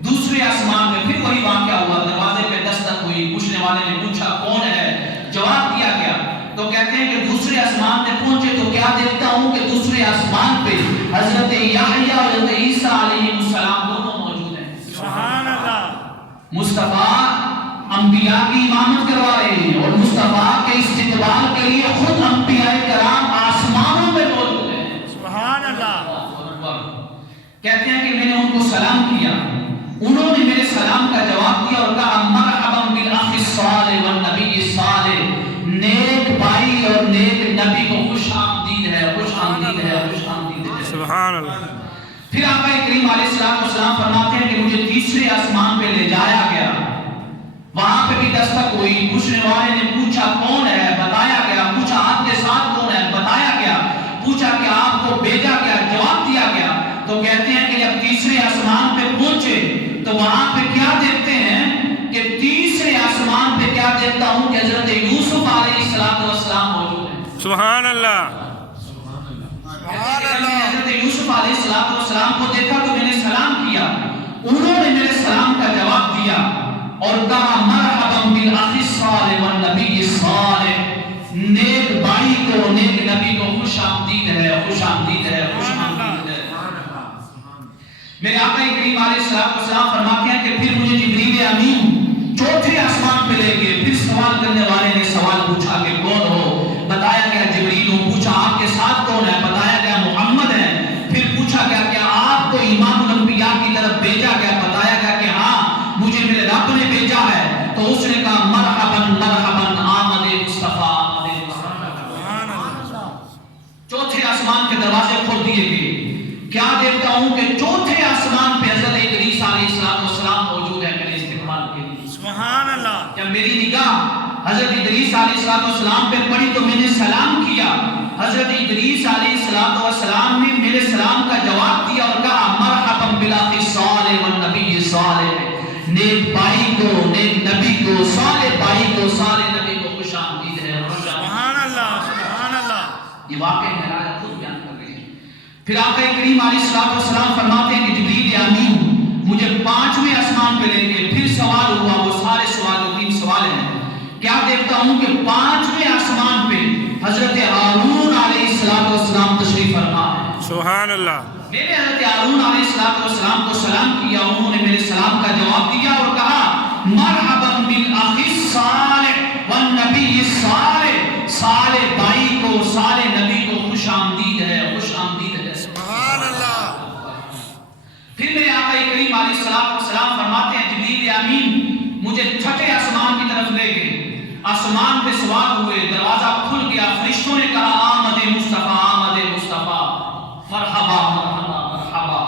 دوسرے آسمان میں پھر وہی واقعہ ہوا، دروازے پہ دستک ہوئی، پوچھنے والے نے پوچھا کون ہے، جواب دیا گیا۔ تو کہتے ہیں کہ دوسرے آسمان پہ پہنچے تو کیا دیکھتا ہوں کہ دوسرے آسمان پہ حضرت یحییٰ اور حضرت عیسیٰ علیہ السلام دونوں موجود ہیں۔ سبحان اللہ۔ مصطفیٰ انبیاء کی امامت کروا رہے ہیں اور مصطفیٰ کے استقبال کے لیے خود انبیاء کرام آسمانوں میں موجود ہیں۔ سبحان اللہ۔ کہتے ہیں کہ میں نے ان کو سلام کیا، انہوں نے میرے سلام کا جواب دیا اور کہا مرحبا بالاخ الصالح والنبی الصالح، نیک بھائی اور نیک نبی کو خوش آمدید ہے، خوش آمدید ہے، خوش آمدید ہے۔ سبحان اللہ۔ پھر آقا کریم علیہ السلام فرماتے ہیں کہ مجھے تیسرے آسمان پہ لے جایا گیا، وہاں پہ بھی دستک ہوئی، پوچھنے والے نے پوچھا کون ہے، بتایا گیا، پوچھا آپ کے ساتھ کون ہے، بتایا گیا، پوچھا کہ آپ کو بھیجا گیا، جواب دیا گیا۔ تو کہتے ہیں کہ جب تیسرے آسمان پہ پہنچے تو وہاں پہ کیا دیکھتے ہیں کہ تیسرے آسمان پہ کیا دیکھتا ہوں کہ حضرت یوسف علیہ السلام موجود ہیں۔ سبحان اللہ۔ حضرت یوسف علیہ السلام کو دیکھا تو میں نے سلام کیا، انہوں نے میرے سلام کا جواب دیا اور کہا مرحبا بالاخ الصالح والنبی الصالح، نیک بھائی کو نیک نبی کو خوش آمدید ہے، خوش آمدید ہے، خوش آمدید ہے۔ میرے آقا کریم علیہ السلام فرماتے ہیں کہ پھر مجھے جبریل امین چوتھے آسمان پہ لے گئے، پھر سوال کرنے والے نے سوال پوچھا کہ کون ہو، بتایا گیا جبریل ہوں، پوچھا آپ کے ساتھ کون ہے، بتایا گیا محمد ہے، پھر پوچھا گیا کہ آپ کو امام الانبیاء کی طرف بھیجا گیا، بتایا گیا کہ ہاں مجھے میرے رب نے بھیجا ہے، تو اس نے کہا مرحبا مرحبا آمد مصطفیٰ، آمد مصطفیٰ۔ چوتھے آسمان کے دروازے کھول دیے گئے، کیا دیکھتا ہوں کہ چوتھے آسمان پہ حضرت ادریس علیہ السلام موجود ہے میرے استقبال کے لیے۔ سبحان اللہ۔ جب میری نگاہ حضرت ادریس علیہ السلام پہ پڑی تو میں نے سلام کیا، حضرت ادریس علیہ السلام نے میرے سلام کا جواب دیا اور کہا مرحبا بالاخ الصالح والنبی الصالح، نیک بھائی کو نیک نبی کو، صالح بھائی کو صالح نبی کو خوش آمدید ہے، خوش آمدید۔ سبحان اللہ۔ سبحان اللہ۔ یہ واقعہ معراج خود بیان کر رہے ہیں۔ پھر آقا کریم علیہ السلام فرماتے ہیں کہ جبریل امین مجھے پانچویں آسمان پہ لے گئے، پھر سوال ہوا، وہ سارے سوال جو 3 سوال ہیں، کیا دیکھتا ہوں کہ پانچویں آسمان پہ حضرت ہارون علیہ السلام تشریف فرما ہے۔ سبحان اللہ۔ میں نے حضرت ہارون علیہ السلام کو سلام کیا، انہوں نے میرے سلام کا جواب دیا اور کہا مرحبا بالاخ الصالح والنبی الصالح، صالح بھائی کو صالح نبی کو خوش آمدید ہے، خوش آمدید ہے۔ سبحان اللہ۔ پھر میرے آقا کریم علیہ السلام فرماتے ہیں جبریل امین مجھے چھٹے آسمان کی طرف لے گئے، آسمان پہ سوار ہوئے، دروازہ کھل گیا، فرشتوں نے کہا آمد مصطفیٰ، آمد مصطفیٰ، مرحبا مرحبا مرحبا۔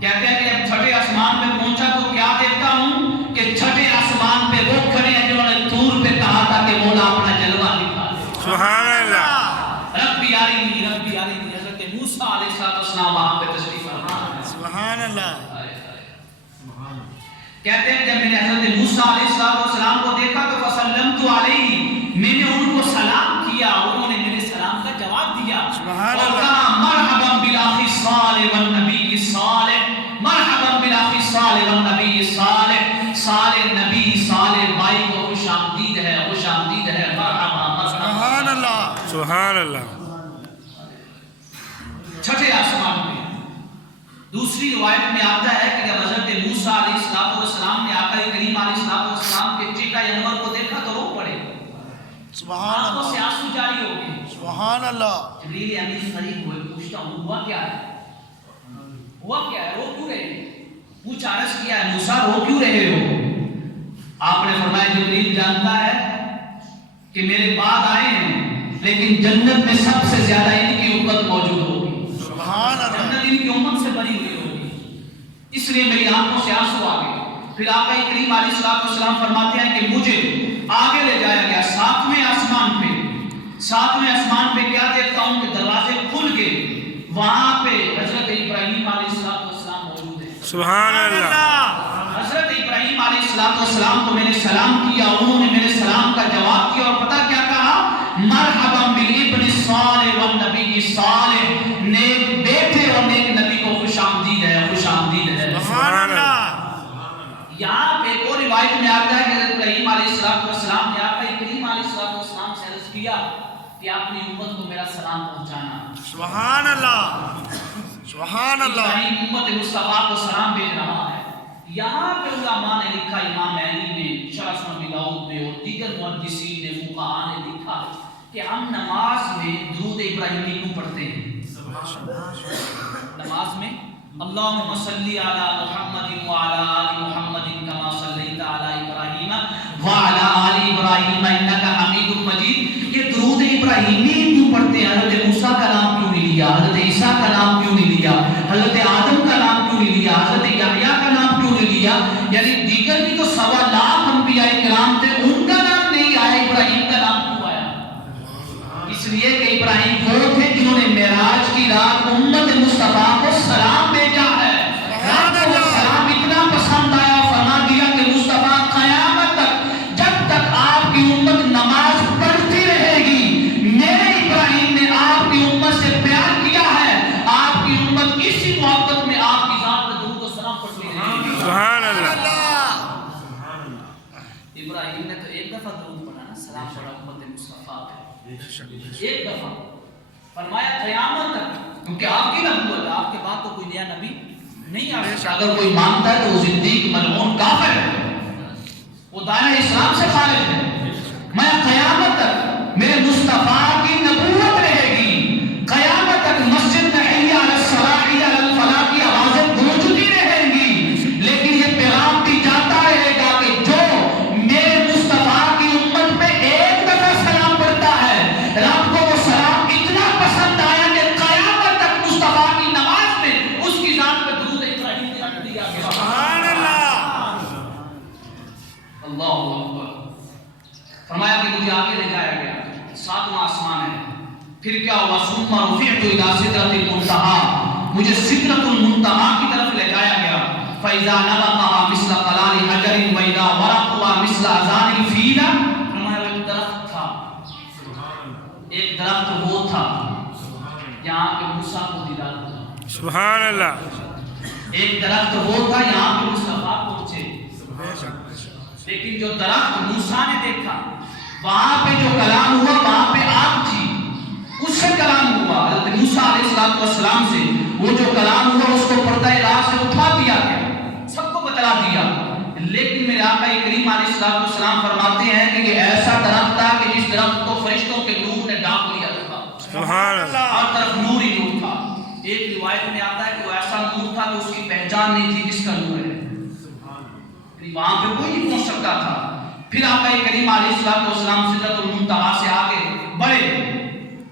کہتے ہیں کہ جب چھٹے آسمان پہ پہنچا تو کیا دیکھتا ہوں کہ چھٹے آسمان پہ وہ کھڑے ہیں جنہوں نے طور پہ کہا تھا کہ مولا اپنا جلوہ دکھا دے۔ سبحان اللہ۔ ربی ارینی ربی ارینی، حضرت موسیٰ علیہ السلام وہاں پہ تشریف فرما ہے۔ سبحان اللہ۔ کہتے ہیں جب میں نے حضرت موسیٰ علیہ السلام کو دیکھا تو فسلمت علیہ، میں نے ان کو سلام کیا، انہوں نے میرے سلام کا جواب دیا اور کہا مرحبا بالاخ الصالح والنبی الصالح، مرحبا بالاخ الصالح والنبی الصالح، صالح نبی صالح بھائی کو خوش آمدید ہے، خوش آمدید ہے، مرحبا مرحبا۔ سبحان اللہ۔ سبحان اللہ۔ چھٹے آسمان پہ دوسری روایت میں آتا ہے کہ جب حضرت موسیٰ علیہ السلام نے آقا کریم علیہ السلام کے چہرہ انور کو دیکھا تو رو پڑے، سبحان آنکھوں سے اللہ۔ آنسو جاری ہو گئے۔ سبحان اللہ۔ جبریل امین قریب ہوئے، پوچھتا ہوں ہوا کیا ہے، ہوا کیا ہے، رو کیوں رہے ہیں؟ پوچھ عرض کیا ہے موسیٰ رو کیوں رہے ہو؟ آپ نے فرمایا جبریل جانتا ہے کہ میرے بعد آئے ہیں لیکن جنت میں سب سے زیادہ ان کی امت موجود ہوگی، سبحان اللہ، جنت ان کی امت سے بنی ہوئی ہوگی، اس لیے میری آنکھوں سے آنسو آ گئے۔ پھر آقا کریم علیہ السلام فرماتے ہیں کہ مجھے آگے لے جایا گیا ساتویں آسمان پہ کیا دیکھتا ہوں کہ دروازے کھل گئے، وہاں پہ حضرت ابراہیم علیہ السلام موجود ہیں۔ سبحان اللہ، حضرت ابراہیم علیہ السلام کو میں نے سلام کیا، انہوں نے میرے سلام کا جواب دیا اور پتہ کیا کہا؟ مرحبا بالابن الصالح والنبی الصالح، نیک بیٹے اور نیک نبی کو خوش آمدید ہے، خوش آمدید ہے۔ سبحان اللہ۔ یہاں پہ ایک اور روایت میں آتا ہے کہ حضرت ابراہیم علیہ السلام نے آقا کریم علیہ السلام سے عرض کیا کہ اپنی امت کو میرا سلام پہنچانا۔ سبحان اللہ، سبحان اللہ، ابراہیم امت مصطفیٰ کو سلام بھیج رہا ہے۔ یہاں پہ علماء نے لکھا، امام علی نے شرح سنن ابی داؤد میں اور دیگر محدثین نے، فقہاء نے لکھا کہ ہم نماز میں درود ابراہیمی کیوں پڑھتے ہیں؟ نماز میں اللہم صلی علی محمد وعلی آل محمد کما صلیت علی ابراہیم وعلی آل ابراہیم انک حمید مجید۔ یہ درود ابراہیمی کیوں پڑھتے ہیں؟ حضرت موسیٰ کا نام کیوں نہیں لیا؟ حضرت عیسیٰ کا نام کیوں نہیں لیا؟ حضرت آدم کا نام کیوں نہیں لیا؟ حضرت یحییٰ کا نام کیوں نہیں لیا؟ یعنی دیگر بھی تو 1.25 لاکھ انبیاء کرام تھے، ان کا نام نہیں آیا، ابراہیم کا نام کیوں آیا؟ اس لیے کہ ابراہیم وہ تھے جنہوں نے معراج کی رات امت مصطفیٰ کو سلام بھیجا ہے۔ رات کو سلام اتنا پسند آیا، فرما دیا کہ مصطفیٰ قیامت تک جب تک آپ کی امت نماز پڑھتی رہے گی، میرے ابراہیم نے آپ کی امت سے پیار کیا ہے، آپ کی امت اسی محبت میں آپ کی ذات پر درود و سلام پڑھتی رہے گی۔ سبحان اللہ، ابراہیم نے تو ایک دفعہ درود پڑھا نا، سلام پڑھا امت مصطفیٰ پہ، ایک دفعہ فرمایا قیامت تک، کیونکہ آپ کی نبوت ہے، آپ کے بعد تو کوئی نیا نبی نہیں آ سکتا۔ اگر کوئی مانتا ہے تو وہ زندیق ملعون کافر ہے، وہ دائرہ اسلام سے خارج ہے۔ میں قیامت تک میرے مصطفیٰ کی نبوت رہے گی، قیامت تک مسجد میں حی علی الصلاۃ حی علی الفلاح کی آوازیں گونجتی رہیں گی، لیکن یہ پیغام بھی جاتا رہے گا کہ جو میرے مصطفیٰ کی امت پہ ایک دفعہ سلام پڑھتا ہے، رب کو وہ سلام اتنا پسند آیا کہ قیامت تک مصطفیٰ کی نماز میں اس کی ذات پہ درود ابراہیم رکھ دیا گیا۔ سبحان اللہ، اللہ اکبر۔ فرمایا کہ مجھے آگے لے جایا گیا، 7واں آسمان ہے۔ پھر کیا ہوا؟ ثم رفعت الى سدرۃ المنتہى، مجھے سدرۃ المنتہى کی طرف لے جایا گیا۔ فاذا نبقها مثل قلال حجر واذا ورقها مثل اذان الفیل۔ فرمایا ایک درخت تھا، ایک درخت وہ تھا یہاں کے موسیٰ کو دیدار ہوا۔ سبحان اللہ، ایک درخت وہ تھا یہاں پہ مصطفیٰ پہنچے، لیکن جو درخت موسیٰ نے دیکھا، وہاں پہ جو کلام ہوا وہاں پہ آگ تھی، اس سے کلام ہوا حضرت موسیٰ علیہ السلام سے، وہ جو کلام ہوا اس کو پردہ راہ سے اٹھا دیا گیا، سب کو بتلا دیا۔ لیکن میرے آقا کریم علیہ السلام فرماتے ہیں کہ یہ ایسا درخت تھا کہ جس درخت کو فرشتوں کے نور نے ڈھانپ لیا تھا، سبحان اللہ، ہر طرف نور ہی نور تھا۔ ایک روایت میں آتا ہے کہ وہ ایسا نور تھا کہ اس کی پہچان نہیں تھی کس کا نور ہے، وہاں پہ کوئی نہیں پہنچ سکتا تھا۔ پھر آقا کریم علیہ السلام سدرۃ المنتہیٰ سے آگے بڑھے،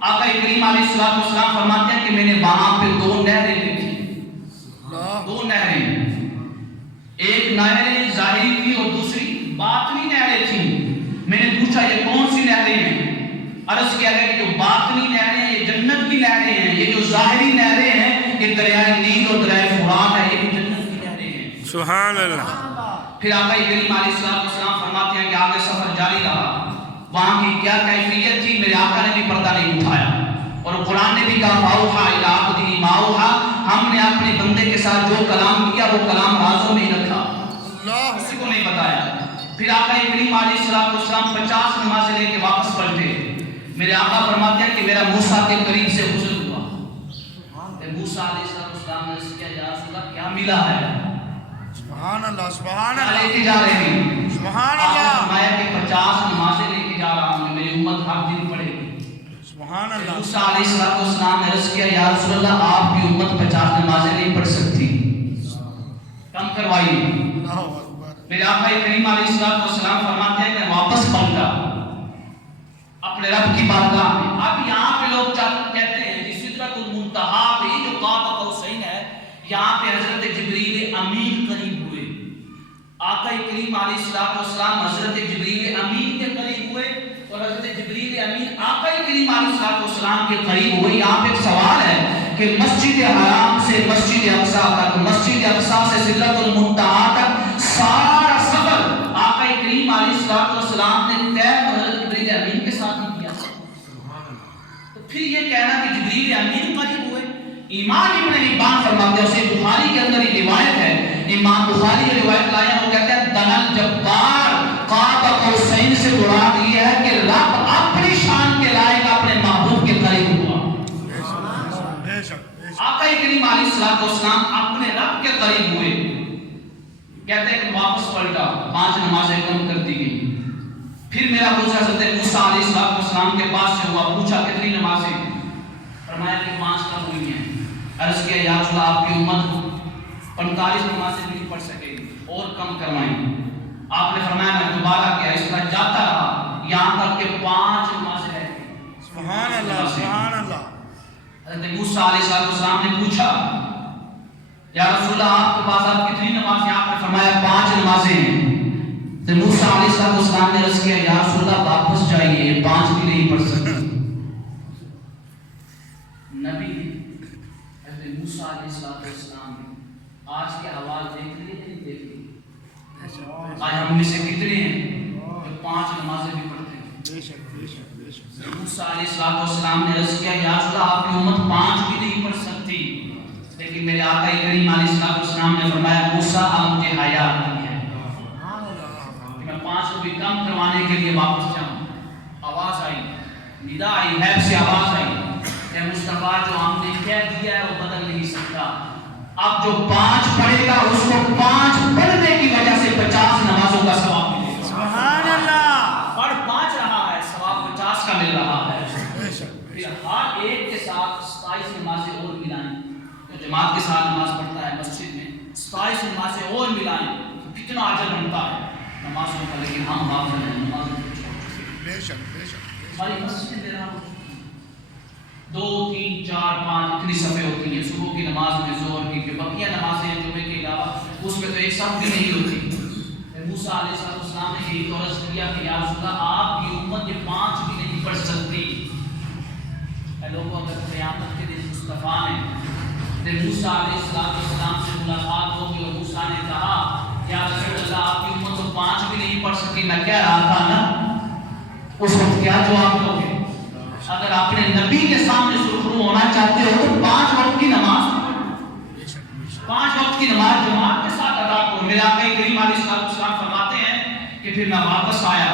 آقا کریم علیہ السلام فرماتے ہیں کہ میں نے وہاں پہ 2 نہریں دیکھی، 2 نہریں، ایک نہر ظاہری تھی اور دوسری باطنی نہریں تھیں۔ میں نے پوچھا یہ کون سی نہریں ہیں؟ عرض کیا گیا کہ جو باطنی نہریں ہیں یہ جنت کی نہریں ہیں، یہ جو ظاہری نہریں ہیں یہ دریائے نیل اور دریائے فرات ہے، یہ بھی جنت کی نہریں ہیں۔ سبحان اللہ، پھر آقا کریم علیہ السلام فرماتے ہیں کہ آگے سفر جاری رہا، وہاں کی کیا کیفیت تھی میرے آقا نے بھی پردہ نہیں اٹھایا، اور قرآن نے بھی کہا فاوحیٰ الی عبدہ ما اوحیٰ، ہم نے اپنے بندے کے ساتھ جو کلام کیا وہ کلام رازوں میں رکھا، کسی کو نہیں بتایا۔ پھر آقا کریم علیہ السلام 50 نمازیں لے کے واپس پلٹے، میرے آقا فرماتے ہیں کہ میرا موسیٰ کے قریب سے غسل ہوا، موسیٰ علیہ السلام نے کیا یا رسول اللہ کیا ملا ہے؟ سبحان اللہ، سبحان لے اللہ، کے جا رہے ہیں، سبحان آپ نے اللہ، فرمایا کہ 50 نمازیں لے کے جا رہا ہوں، میری امت ہر دن پڑھے گی۔ سبحان اللہ، موسیٰ علیہ السلام نے عرض کیا یا رسول اللہ آپ کی امت 50 نمازیں نہیں پڑھ سکتی، کم کروائیے۔ اللہ اکبر، میرے آقا کریم علیہ السلام فرماتے ہیں کہ واپس پلٹا اپنے رب کی بارگاہ میں. اب یہاں پہ لوگ کہتے ہیں کہ سدرۃ المنتہا پہ جو قاب قوسین ہے، یہاں پہ حضرت جبریل امین قریب ہوئے. آقا کریم علیہ السلام حضرت جبریل امین کے قریب ہوئے اور حضرت جبریل امین آقا کریم علیہ السلام کے قریب ہوئے. یہاں پہ ایک سوال ہے کہ مسجد حرام سے مسجد اقصیٰ تک، مسجد اقصیٰ سے سدرۃ المنتہا تک سارا سفر آقا کریم علیہ السلام نے طے حضرت جبریل امین کے ساتھ ہی کیا. تو پھر یہ کہنا کہ جبریل امین قریب ہوئے. امام ابن حبان فرماتے ہیں، اسے بخاری کے اندر یہ روایت ہے، امام بخاری یہ روایت لایا، وہ کہتے ہیں دنل جبار قاب قوسین سے مراد یہ ہے کہ رب اپنی شان کے لائق اپنے محبوب کے قریب ہوا. آقا کریم علیہ السلام اپنے رب کے قریب ہوئے. کہتے ہیں کہ واپس پلٹا، 5 نمازیں کم کر دی گئی. پھر میرا پوچھا حضرت موسیٰ علیہ السلام کے پاس سے ہوا، پوچھا کتنی نمازیں؟ فرمایا کہ 5 کم ہوئی ہیں. عرض کیا یا رسول اللہ، آپ کی امت 45 نمازیں بھی نہیں پڑھ سکے گی، اور کم کروائیں. آپ نے فرمایا میں دوبارہ کیا، اس طرح جاتا رہا یہاں تک کہ 5 نمازیں رہ گئی. سبحان اللہ سبحان اللہ. حضرت موسیٰ علیہ السلام نے پوچھا یا رسول اللہ آپ کے پاس آپ کتنی نمازیں؟ آپ نے فرمایا 5 نمازیں ہیں. تو موسیٰ علیہ السلام نے عرض کیا یا رسول اللہ واپس جائیے، 5 بھی نہیں پڑھ سکتے. نبی حضرت موسیٰ علیہ السلام نے آج کے حوال دیکھ لیے نہیں دیکھ لیے؟ آج ہم میں سے کتنے ہیں جو 5 نمازیں بھی پڑھتے ہیں؟ موسیٰ علیہ السلام نے عرض کیا یا رسول اللہ آپ کی امت 5 بھی نہیں پڑھ سکتی. لیکن میرے آقا کریم علیہ السلام نے فرمایا موسیٰ اب مجھے حیا نہیں ہے کہ میں 5 کو بھی کم کروانے کے لیے واپس جاؤں. آواز آئی، ندا آئی، حیب سے آواز آئی کہ مصطفیٰ جو ہم نے کہہ دیا ہے وہ بدل نہیں سکتا. اب جو 5 پڑھے گا اس کو 5 پڑھنے کی وجہ سے 50 نمازوں کا ثواب ملے گا. سبحان اللہ. اور 5 رہا ہے، ثواب 50 کا مل رہا ہے. پھر ہر ایک کے ساتھ 27 نمازیں اور ملائیں. جو جماعت کے ساتھ نماز پڑھتا ہے مسجد میں 27 نمازیں اور ملائیں تو کتنا اجر بنتا ہے نمازوں کا. لیکن ہم غافل ہیں، نمازوں کو چھوڑ چکے. ہماری مسجد میں 2 3 4 5 اتنی صفیں ہوتی ہیں صبح کی نماز میں، ظہر کی، بقیہ نمازیں جمعے کے علاوہ اس میں تو ایک صف بھی نہیں ہوتی. موسیٰ علیہ السلام نے یہی عرض کیا کہ یا رسول اللہ آپ کی امت یہ 5 بھی نہیں پڑھ سکتی. اے لوگوں اگر قیامت کے دن مصطفیٰ نے موسیٰ علیہ السلام سے ملاقات ہوگی اور موسیٰ نے کہا یا رسول اللہ آپ کی امت تو 5 بھی نہیں پڑھ سکتی، میں کہہ رہا تھا نا، اس وقت کیا جواب دو گے؟ اگر اپنے نبی کے سامنے سرخرو ہونا چاہتے ہو تو 5 وقت کی نماز 5 وقت کی نماز جماعت کے ساتھ ادا کرو. میرے آقا کریم علیہ السلام فرماتے ہیں کہ پھر میں واپس آیا،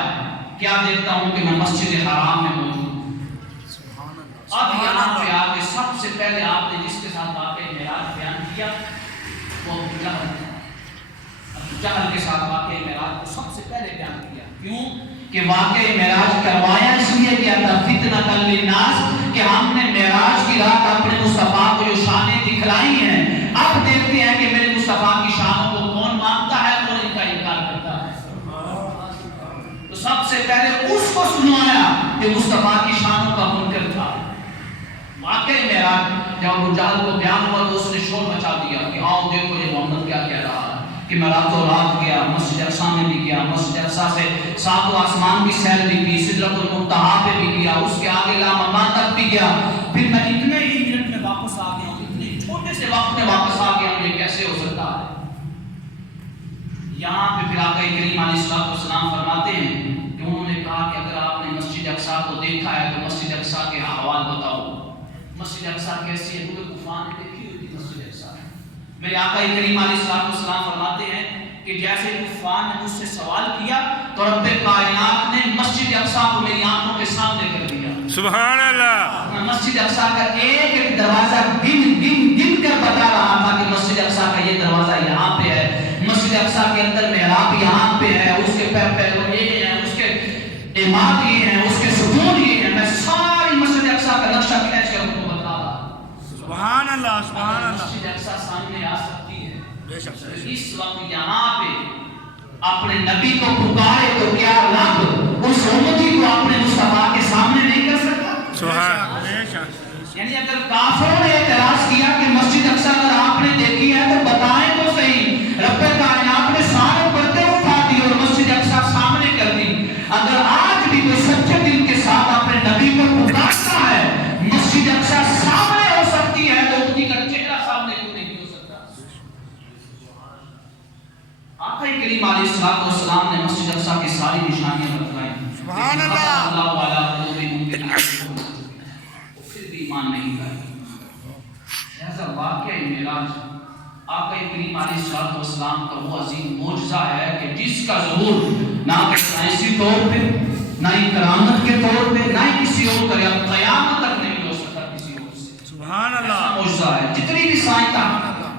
کیا دیکھتا ہوں کہ میں مسجد حرام میں موجود ہوں. اب یہاں پہ آ کے سب سے پہلے آپ نے جس کے ساتھ واقعہ معراج بیان کیا وہ ابو جہل ہے. ابو جہل کے ساتھ واقعہ معراج کو سب سے پہلے بیان کیا. کیوں کہ واقعہ معراج کروایا اس لیے کیا تھا فتنۃ للناس، کہ ہم نے معراج کی رات اپنے مصطفیٰ کو جو شانیں دکھلائی ہیں، اب دیکھتے ہیں کہ میرے مصطفیٰ کی شانوں کو کون مانتا ہے، کون ان کا انکار کرتا ہے. تو سب سے پہلے اس کو سنایا کہ مصطفیٰ کی شانوں کا منکر تھا. واقعہ معراج جب ابو جہل کو بیان ہوا تو اس نے شور مچا دیا کہ آؤ دیکھو یہ محمد کیا کہہ رہا ہے کہ میں راتوں رات گیا، مسجد اقصیٰ میں بھی گیا، مسجد اقصیٰ سے 7 آسمان کی سیر بھی کی، سدرۃ المنتہا پہ بھی گیا، اس کے آگے لامکان تک بھی گیا. پھر میں اتنے ہی منٹ میں واپس آ گیا ہوں، اتنے چھوٹے سے وقت میں واپس آ گیا ہوں، یہ کیسے ہو سکتا ہے؟ یہاں پہ پھر آقا کریم علیہ السلام فرماتے ہیں کہ انہوں نے کہا کہ اگر آپ نے مسجد اقصیٰ کو دیکھا ہے تو مسجد اقصیٰ کے احوال بتاؤ. مسجد اقصیٰ کیسی ہے؟ کیونکہ کفار نے دیکھی ہوئی تھی مسجد اقصیٰ. میرے آقا کریم علیہ السلام فرماتے ہیں کہ جیسے کفار نے مجھ سے سوال کیا تو رب کائنات نے مسجد اقصیٰ کو میری آنکھوں کے سامنے کر دیا. سبحان اللہ. مسجد اقصیٰ کا ایک ایک دروازہ گن کر بتا رہا تھا کہ مسجد اقصیٰ کا یہ دروازہ یہاں پہ ہے، مسجد اقصیٰ کے اندر محراب یہاں پہ ہے، اس کے پہلو یہ ہیں، اس کے عماد یہ ہیں، اس کے ستون یہ ہیں. میں ساری مسجد اقصیٰ کا نقشہ کھینچ کر ان کو بتا رہا. سبحان اللہ سبحان اللہ. مسجد اقصیٰ سامنے آ سکتی ہے. اس وقت یہاں پہ اپنے نبی کو پکارے تو کیا رب اس امتی کو اپنے مصطفیٰ کے سامنے نہیں کر سکتا؟ یعنی اگر کافروں نے اعتراض کیا کہ مسجد اقصی اگر آپ نے دیکھی ہے تو بتائیں تو صحیح، رب کائنات نے سارے پردے اٹھا دی اور مسجد اقصی سامنے کر دی، اگر آج بھی کوئی سچے دل کے ساتھ اپنے نبی کو پکارتا ہے مسجد اقصی سامنے ہو سکتی ہے تو امتی کا چہرہ سامنے کیوں نہیں ہو سکتا؟ آقا کریم علیہ السلام نے مسجد اقصی کی ساری نشانیاں بتلائیں، سبحان اللہ، پھر بھی ایمان نہیں کرے۔ لہذا واقعہ معراج آقا کریم علیہ السلام کا وہ عظیم معجزہ ہے کہ جس کا ظہور نہ کہ سائنسی طور پہ، نہ ہی کرامت کے طور پہ، نہ ہی کسی اور کا قیامت تک نہیں ہو سکتا کسی اور سے۔ سبحان اللہ، معجزہ ہے، جتنی بھی سائنس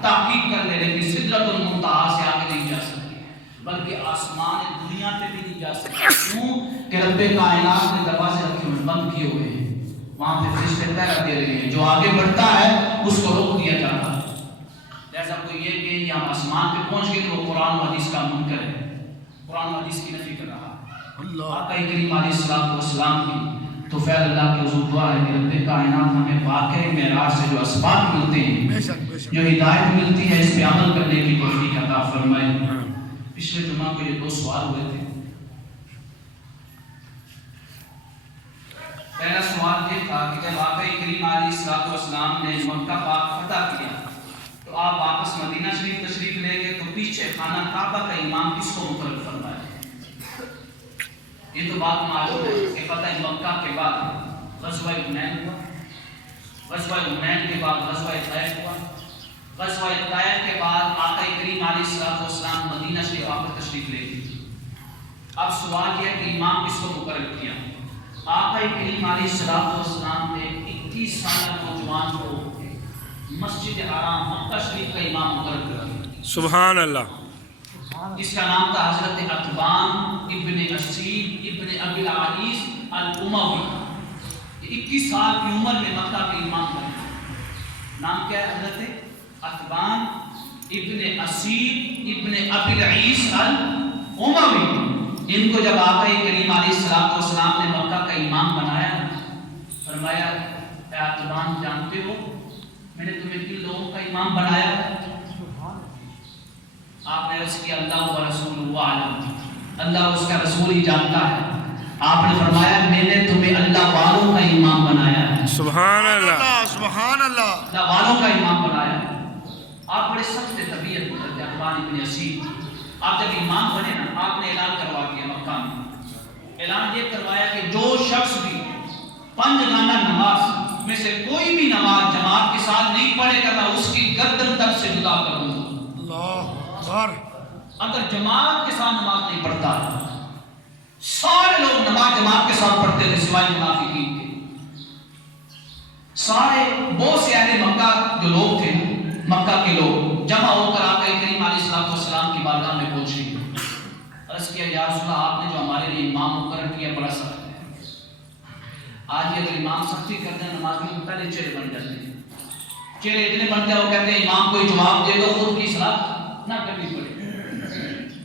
تحقیق کر لے لیکن سدرۃ المنتہا سے آگے نہیں جا سکتی، بلکہ آسمان دنیا پہ بھی نہیں جا سکتی۔ کیوں کہ رب کائنات نے دروازے رکھے ہوئے بند کیے ہوئے ہیں، وہاں پہ فرشتے پہرا دے رہے ہیں، جو آگے بڑھتا ہے اس کو روک دیا جاتا ہے۔ لہذا کوئی یہ کہ یہ ہم آسمان پہ پہنچ گئے تو وہ قرآن و حدیث کا منکر ہے، قرآن و حدیث کی نفی کر رہا ہے۔ آقا کریم علیہ السلام کی تو فیض اللہ کی حضور دعا ہے کہ رب کائنات ہمیں واقعی معراج سے جو اسباب ملتے ہیں، جو ہدایت ملتی ہے، اس پہ عمل کرنے کی توفیق عطا فرمائے۔ پچھلے جمعہ کو یہ دو سوال ہوئے تھے۔ پہلا سوال یہ تھا کہ جب آقا کریم علیہ السلام نے مکہ پاک فتح کیا تو آپ واپس مدینہ شریف تشریف لے گئے، تو پیچھے خانہ کعبہ کا امام کس کو مقرر فرمایا؟ یہ تو بات معلوم ہے کہ فتح مکہ کے بعد غزوہ حنین ہوا، غزوہ حنین کے بعد غزوہ طائف ہوا، غزوہ طائف کے بعد آقا کریم علیہ السلام مدینہ شریف واپس تشریف لے گئے۔ اب سوال یہ کہ امام کس کو مقرر کیا؟ آقا کریم علیہ السلام نے 21 سالہ نوجوان کو مسجد حرام مکہ شریف کا امام مقرر کیا۔ سبحان اللہ، اس کا نام تھا حضرت عتبان ابن اسید ابن ابی العریس الاموی۔ 21 سال کی عمر میں مکہ کے امام بنے۔ نام کیا ہے؟ حضرت عتبان ابن اسید ابن ابی العریس الاموی۔ ان کو جب آقا کریم علیہ السلام نے مکہ کا امام بنایا، فرمایا اے عتبان جانتے ہو میں نے تمہیں کن لوگوں کا امام بنایا ہے؟ آپ نے عرض کیا اللہ و رسول عالم، اللہ اس کا رسول ہی جانتا ہے۔ آپ نے فرمایا میں نے تمہیں اللہ والوں کا امام بنایا ہے۔ سبحان اللہ، سبحان اللہ، اللہ والوں کا امام بنایا ہے۔ آپ بڑے سخت طبیعت حضرت عتبان ابن اسید، آپ جب امام بنے نا آپ نے اعلان کروا دیا مکہ میں، اعلان یہ کروایا کہ جو شخص بھی 5 روزانہ نماز میں سے کوئی بھی نماز جماعت کے ساتھ نہیں پڑھے گا میں اس کی گردن تک سے جدا کر دوں گا۔ اللہ اکبر۔ اگر جماعت کے ساتھ نماز نہیں پڑھتا، سارے لوگ نماز جماعت کے ساتھ پڑھتے تھے سوائے منافقین کے، سارے بہت سے اہل مکہ جو لوگ تھے، مکہ کے لوگ جمع ہو کر آقا کریم علیہ السلام کی بارگاہ میں پہنچ گئے۔ عرض کیا یا رسول اللہ آپ نے جو ہمارے لیے امام مقرر کیا بڑا سخت ہے، آج یہ اگر امام سختی کرتے ہیں نماز میں پہلے چہرے بن جاتے ہیں، چہرے اتنے بنتے ہیں وہ کہتے ہیں امام کوئی جواب دے دو خود کی اصلاح نہ کرنی پڑے۔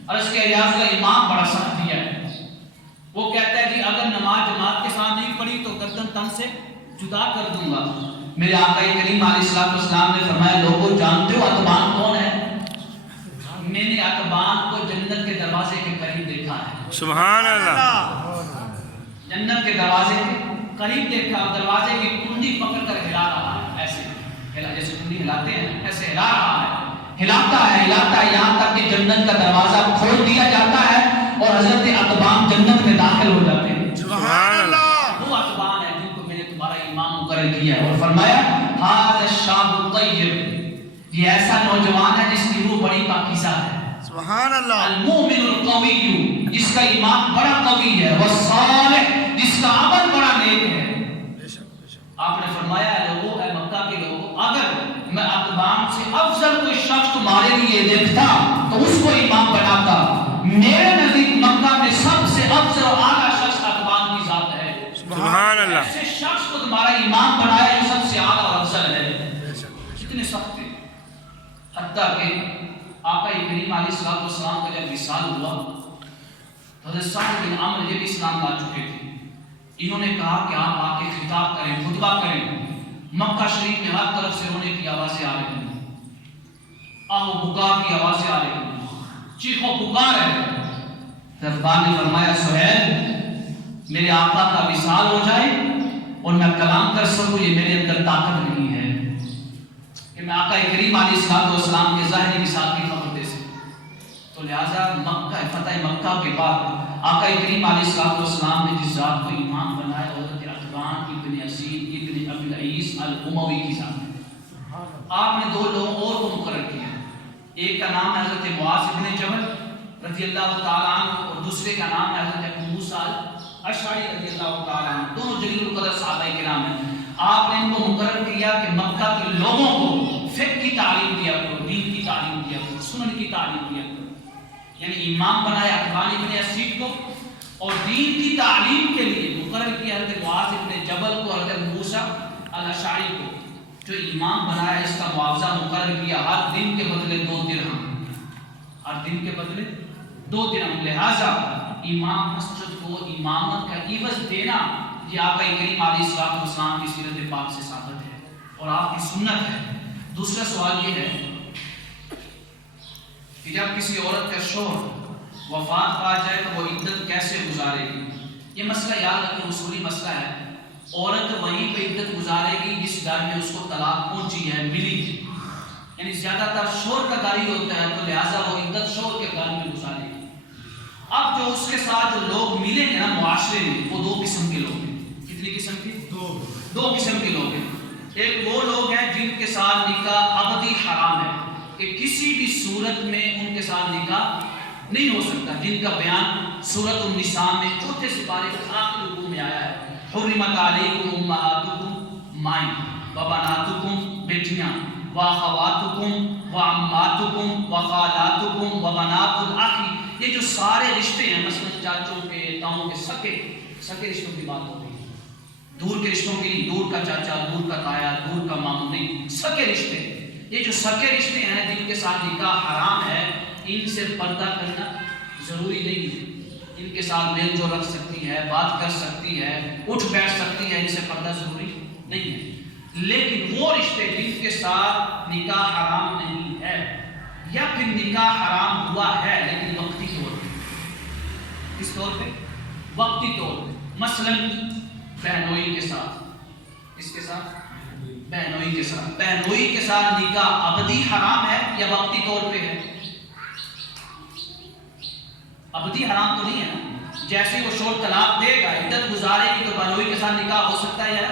عرض کیا یا رسول اللہ امام بڑا سخت دیا ہے، وہ کہتا ہے جی اگر نماز جماعت کے ساتھ نہیں پڑھی تو گردن تن سے جدا کر دوں گا۔ میرے آقا کریم علیہ السلام نے فرمایا لوگوں جانتے ہو عتبان کون ہے؟ میں نے عتبان کو جنت کے دروازے کے قریب دیکھا ہے۔ سبحان اللہ، جنت کے دروازے کے قریب دیکھا، دروازے کی کنڈی پکڑ کر ہلا رہا ہے، ایسے جیسے کنڈی ہلاتے ہیں ایسے ہلا رہا ہے، ہلاتا ہے یہاں تک کہ جنت کا دروازہ کھول دیا جاتا ہے اور حضرت عتبان جنت میں داخل ہو جاتے ہیں۔ سبحان اللہ، وہ عتبان ہے جن کو میں نے تمہارا امام مقرر کیا ہے، اور فرمایا ھذا الشاب الطیب، یہ ایسا نوجوان ہے جس کی روح بڑی پاکیزہ ہے۔ سبحان اللہ، المؤمن القوی، جس کا ایمان بڑا قوی ہے، والصالح، جس کا عمل بڑا نیک ہے۔ آپ نے فرمایا لوگوں اے مکہ کے لوگوں اگر میں عتبان سے افضل کوئی شخص تمہارے لیے دیکھتا تو اس کو امام بناتا، میرے نزدیک مکہ میں سب سے افضل و اعلیٰ شخص عتبان کی ذات ہے۔ سبحان اللہ، ایسے شخص کو تمہارا امام بنایا جو سب سے اعلیٰ اور افضل ہے۔ کتنے سخت تھے، حتیٰ کہ آقا کریم علیہ السلام کا جب وصال ہوا تو حضرت سعد بن عمرو یہ بھی اسلام لا چکے تھے. انہوں نے کہا کہ آپ آ کے خطاب کریں، خطبہ کریں. مکہ شریف میں ہر طرف سے رونے کی آوازیں آ رہی ہیں، آہو پکار کی آوازیں آ رہی ہیں، چیخو پکار ہے. رفتار نے فرمایا سہیل میرے آقا کا وصال ہو جائے اور میں کلام کر سکوں، یہ میرے اندر طاقت نہیں ہے کہ میں آقا کریم علیہ السلام کے ظاہری وصال کی خبر دے سکوں. تو لہٰذا مکہ فتح مکہ کے بعد آقا کریم علیہ السلام نے جس ذات کو امام بنایا حضرت عتبان ابن اسید ابن ابی العیس الاموی کی ذات ہے. آپ نے دو لوگوں اور کو مقرر کیا، ایک کا نام ہے حضرت معاذ ابن جبل رضی اللہ تعالیٰ عنہ اور دوسرے کا نام ہے حضرت ابو موسیٰ الاشعری رضی اللہ تعالیٰ عنہ. دونوں جلیل القدر صحابہ کرام ہیں. آپ نے ان کو مقرر کیا کہ مکہ کے لوگوں کو فقہ کی تعلیم دیا کرو، دین کی تعلیم دیا کرو، سنن کی تعلیم دیا کرو. یعنی امام بنایا عتبان ابن اسید کو اور دین کی تعلیم کے لیے مقرر کیا حضرت معاذ ابن جبل کو، حضرت موسیٰ الاشعری کو جو امام بنایا. اس کا معاوضہ مقرر کیا ہر دن کے بدلے 2 درہم، ہر دن کے بدلے 2 درہم. لہٰذا امام مسجد کو امامت کا عوض دینا یہ آقا کریم علیہ السلام کی سیرت پاک سے ثابت ہے اور آپ کی سنت ہے. دوسرا سوال یہ ہے کہ جب کسی عورت کا شوہر وفات پا جائے تو وہ عدت کیسے گزارے گی؟ یہ مسئلہ یاد رکھیں اصولی مسئلہ ہے. عورت وہیں پہ عدت گزارے گی جس گھر میں اس کو طلاق پہنچی ہے، ملی ہے. یعنی زیادہ تر شوہر کا گھر ہی ہوتا ہے تو لہٰذا وہ عدت شوہر کے گھر میں گزارے گی. اب جو اس کے ساتھ جو لوگ ملیں گے نا معاشرے میں وہ 2 قسم کے لوگ ہیں. کتنی قسم کے؟ 2 قسم کے لوگ ہیں. ایک وہ لوگ ہیں جن کے ساتھ نکاح ابدی حرام ہے کہ کسی بھی صورت میں ان کے ساتھ نکاح نہیں ہو سکتا، جن کا بیان سورۃ النساء میں 4 سپارے کے آخری رکوع میں آیا ہے. حرمت علیکم امہاتکم مائیں وبناتکم بیٹیاں واخواتکم وعماتکم وخالاتکم وبنات الاخ. یہ جو سارے رشتے ہیں مثلا چاچوں کے، تاؤں کے، سکے رشتوں کی بات ہو رہی ہے. دور کے رشتوں کی نہیں، دور کا چاچا، دور کا تایا، دور کا ماموں نہیں، سکے رشتے. یہ جو سکے رشتے ہیں جن کے ساتھ نکاح حرام ہے ان سے پردہ کرنا ضروری نہیں ہے. ان کے ساتھ میل جو رکھ سکتی ہے، بات کر سکتی ہے، اٹھ بیٹھ سکتی ہے، ان سے پردہ ضروری نہیں ہے. لیکن وہ رشتے جن کے ساتھ نکاح حرام نہیں ہے یا پھر نکاح حرام ہوا ہے لیکن وقتی طور پہ، کس طور پہ؟ وقتی طور پہ. مثلا بہنوئی کے ساتھ، کس کے ساتھ؟ بہنوئی کے ساتھ. بہنوئی کے ساتھ نکاح ابدی حرام ہے یا وقتی طور پہ ہے؟ ابدی حرام تو نہیں ہے نا. جیسے وہ شوہر طلاق دے گا عدت گزارے گی تو بہنوئی کے ساتھ نکاح ہو سکتا ہے یا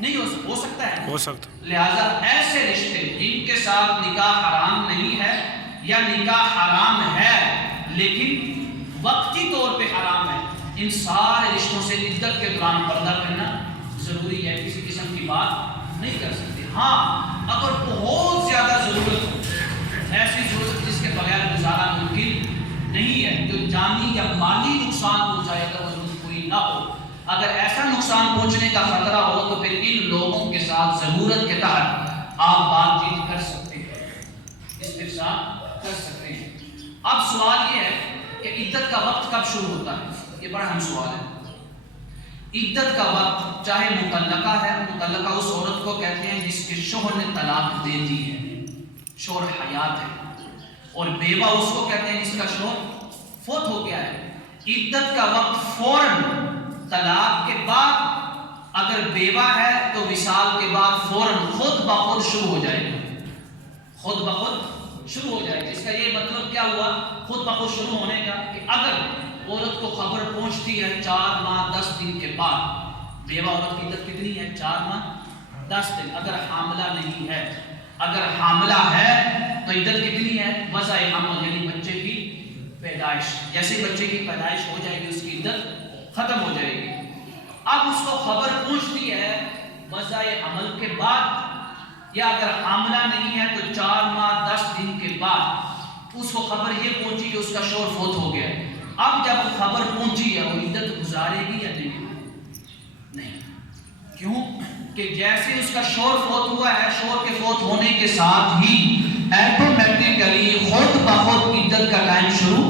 نہیں ہو سکتا ہے؟ ہو سکتا. لہذا ایسے رشتے جن کے ساتھ نکاح حرام نہیں ہے یا نکاح حرام ہے لیکن وقتی طور پہ حرام ہے، ان سارے رشتوں سے عدت کے دوران پردہ کرنا ضروری ہے. کسی قسم کی بات نہیں کر سکتے. ہاں اگر بہت زیادہ ضرورت ہو، ایسی ضرورت جس کے بغیر گزارا ممکن نہیں ہے، جو جانی یا مالی نقصان پہنچائے اگر وہ ضرورت پوری نہ ہو، اگر ایسا نقصان پہنچنے کا خطرہ ہو تو پھر ان لوگوں کے ساتھ ضرورت کے تحت آپ بات چیت کر سکتے ہیں، استفسار کر سکتے ہیں. اب سوال یہ ہے کہ عدت کا وقت کب شروع ہوتا ہے؟ یہ بڑا اہم سوال ہے. عدت کا وقت چاہے مطلقہ ہے، مطلقہ اس عورت کو کہتے ہیں جس کے شوہر نے طلاق دے دی ہے، شوہر حیات ہے، اور بیوہ اس کو کہتے ہیں جس کا شوہر فوت ہو گیا ہے. عدت کا وقت فوراً طلاق کے بعد اگر بیوہ ہے تو وصال کے بعد فوراً خود بخود شروع ہو جائے گا. خود بخود شروع ہو جائے گا. اس کا یہ مطلب کیا ہوا خود بخود شروع ہونے کا؟ کہ اگر عورت کو خبر پہنچتی ہے 4 ماہ 10 دن کے بعد، بیوہ عورت کی عدت کتنی ہے؟ 4 ماہ 10 دن. اگر حاملہ نہیں ہے، اگر حاملہ ہے تو عدت کتنی ہے؟ وضع حمل یعنی بچے کی پیدائش. جیسے بچے کی پیدائش ہو جائے گی اس کی عدت ختم ہو جائے گی. اب اس کو خبر پہنچتی ہے وضع حمل کے بعد یا اگر حاملہ نہیں ہے تو 4 ماہ 10 دن کے بعد اس کو خبر یہ پہنچی کہ اس کا شوہر فوت ہو گیا. اب جب خبر پہنچی ہے وہ عدت گزارے گی یا نہیں؟ کیوں کہ جیسے اس کا شوہر فوت ہوا ہے، شوہر کے فوت ہونے کے ساتھ ہی ایٹومیٹیکلی خود بخود عدت کا ٹائم شروع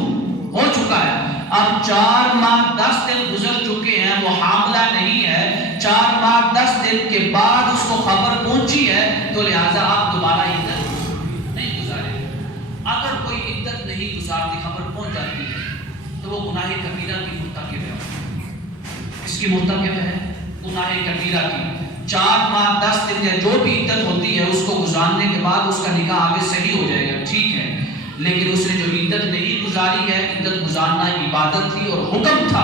ہو چکا ہے. اب 4 ماہ 10 دن گزر چکے ہیں, وہ حاملہ نہیں ہے, 4 ماہ 10 دن کے بعد اس کو خبر پہنچی ہے, تو لہٰذا آپ دوبارہ عدت نہیں گزاریں. اگر کوئی عدت نہیں گزارتی, خبر پہنچ جاتی ہے, تو وہ گناہ کبیرہ کی مرتکب ہے. اس کی مرتکب ہے گناہ کبیرہ کی. 4 ماہ 10 دن یا جو بھی عدت ہوتی ہے اس کو گزارنے کے بعد اس کا نکاح آگے صحیح ہو جائے گا, ٹھیک ہے. لیکن اس نے جو عدت نہیں گزاری ہے, عدت گزارنا عبادت تھی اور حکم تھا,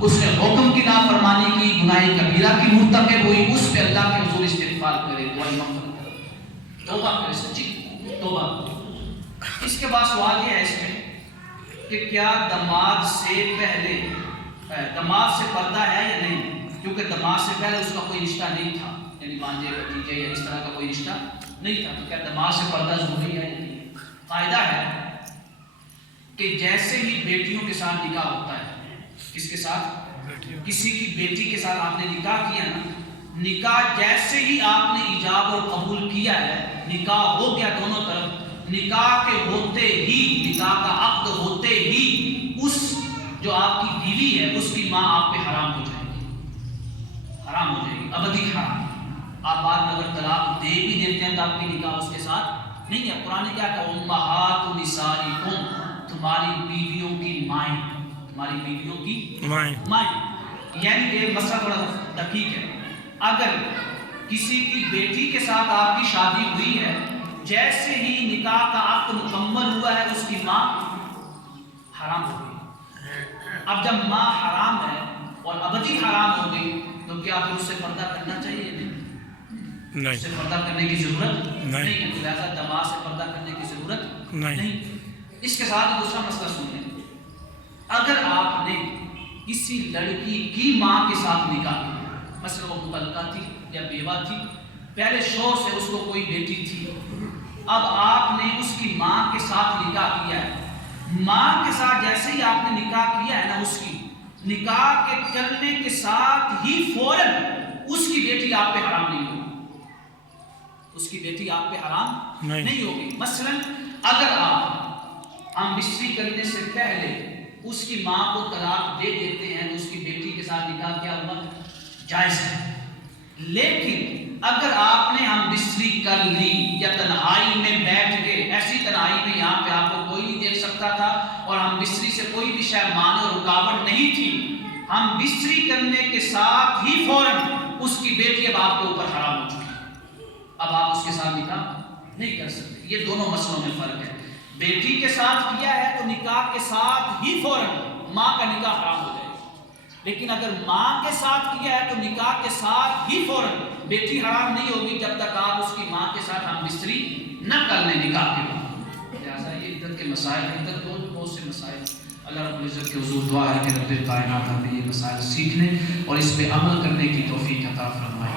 اس نے حکم کی نافرمانی کی, گناہ کبیرہ کی مرتکب ہوئی, اس پہ اللہ کے حضور استغفار کرے, دعائیں مغفرت کرے, توبہ کرے, سچی توبہ. اس کے بعد سوال یہ ہے اس میں کہ کیا دماد سے پہلے, دماد سے پردہ ہے یا نہیں, کیونکہ دماد سے پہلے اس کا کوئی رشتہ نہیں تھا, یعنی بانجے بھتیجے یا اس طرح کا کوئی رشتہ نہیں تھا, تو کیا دماد سے پردہ ضروری ہے یا نہیں. قاعدہ ہے کہ جیسے ہی بیٹیوں کے ساتھ نکاح ہوتا ہے, کس کے ساتھ, کسی کی بیٹی کے ساتھ آپ نے نکاح کیا نا, نکاح جیسے ہی آپ نے ایجاب اور قبول کیا ہے, نکاح ہو گیا دونوں طرف, نکاح کے ہوتے ہی, نکاح کا عقد ہوتے ہی اس جو آپ کی بیوی ہے اس کی ماں آپ پہ حرام ہو جائے گی, حرام ہو جائے گی, ابدی حرام. آپ بعد میں اگر طلاق دے بھی دیتے ہیں تو آپ کی نکاح اس کے ساتھ نہیں ہے. قرآن کیا کہا, امہات نسائکم, تمہاری بیویوں کی مائیں, تمہاری بیویوں کی مائیں. یعنی یہ مسئلہ تھوڑا دقیق ہے. اگر کسی کی بیٹی کے ساتھ آپ کی شادی ہوئی ہے, جیسے ہی نکاح کا عقد مکمل ہوا ہے اس کی ماں حرام ہو گئی. اب جب ماں حرام ہے اور ابدی حرام ہو گئی, تو کیا پھر اس سے پردہ کرنا چاہیے؟ نہیں, اس سے پردہ کرنے کی ضرورت نہیں ہے. لہٰذا دماغ سے پردہ کرنے کی ضرورت نہیں. اس کے ساتھ دوسرا مسئلہ سنیں, اگر آپ نے کسی لڑکی کی ماں کے ساتھ نکاح کیا, مثلا وہ مطلقہ تھی یا بیوہ تھی, پہلے شوہر سے اس کو کوئی بیٹی تھی, اب آپ نے اس کی ماں کے ساتھ نکاح کیا ہے, ماں کے ساتھ جیسے ہی آپ نے نکاح کیا ہے نا, اس کی نکاح کے کرنے کے ساتھ ہی فوراً اس کی بیٹی آپ پہ حرام نہیں ہوگی, اس کی بیٹی آپ پہ حرام نہیں ہوگی. مثلا اگر آپ ہم بستری کرنے سے پہلے اس کی ماں کو طلاق دے دیتے ہیں تو اس کی بیٹی کے ساتھ نکاح کیا ہوا جائز ہے. لیکن اگر آپ نے ہم بستری کر لی یا تنہائی میں بیٹھ گئے, ایسی تنہائی میں یہاں پہ آپ کو کوئی نہیں دیکھ سکتا تھا اور ہم بستری سے کوئی بھی شے مانع اور رکاوٹ نہیں تھی, ہم بستری کرنے کے ساتھ ہی فوراً اس کی بیٹی اب آپ کے اوپر حرام ہو چکی, اب آپ اس کے ساتھ نکاح نہیں کر سکتے. یہ دونوں مسئلوں میں فرق ہے. بیٹی کے ساتھ کیا ہے تو نکاح کے ساتھ ہی فوراً ماں کا نکاح حرام ہو جائے گا, لیکن اگر ماں کے ساتھ کیا ہے تو نکاح کے ساتھ ہی فوراً بیٹی حرام نہیں ہوگی جب تک آپ اس کی ماں کے ساتھ ہم بستری نہ کر لیں نکاح کے بعد. لہٰذا یہ عدت کے مسائل, عدت بہت سے مسائل. اللہ رب العزت کے حضور دعا ہے کہ رب کائنات ہمیں یہ مسائل سیکھنے اور اس پہ عمل کرنے کی توفیق عطا فرمائے.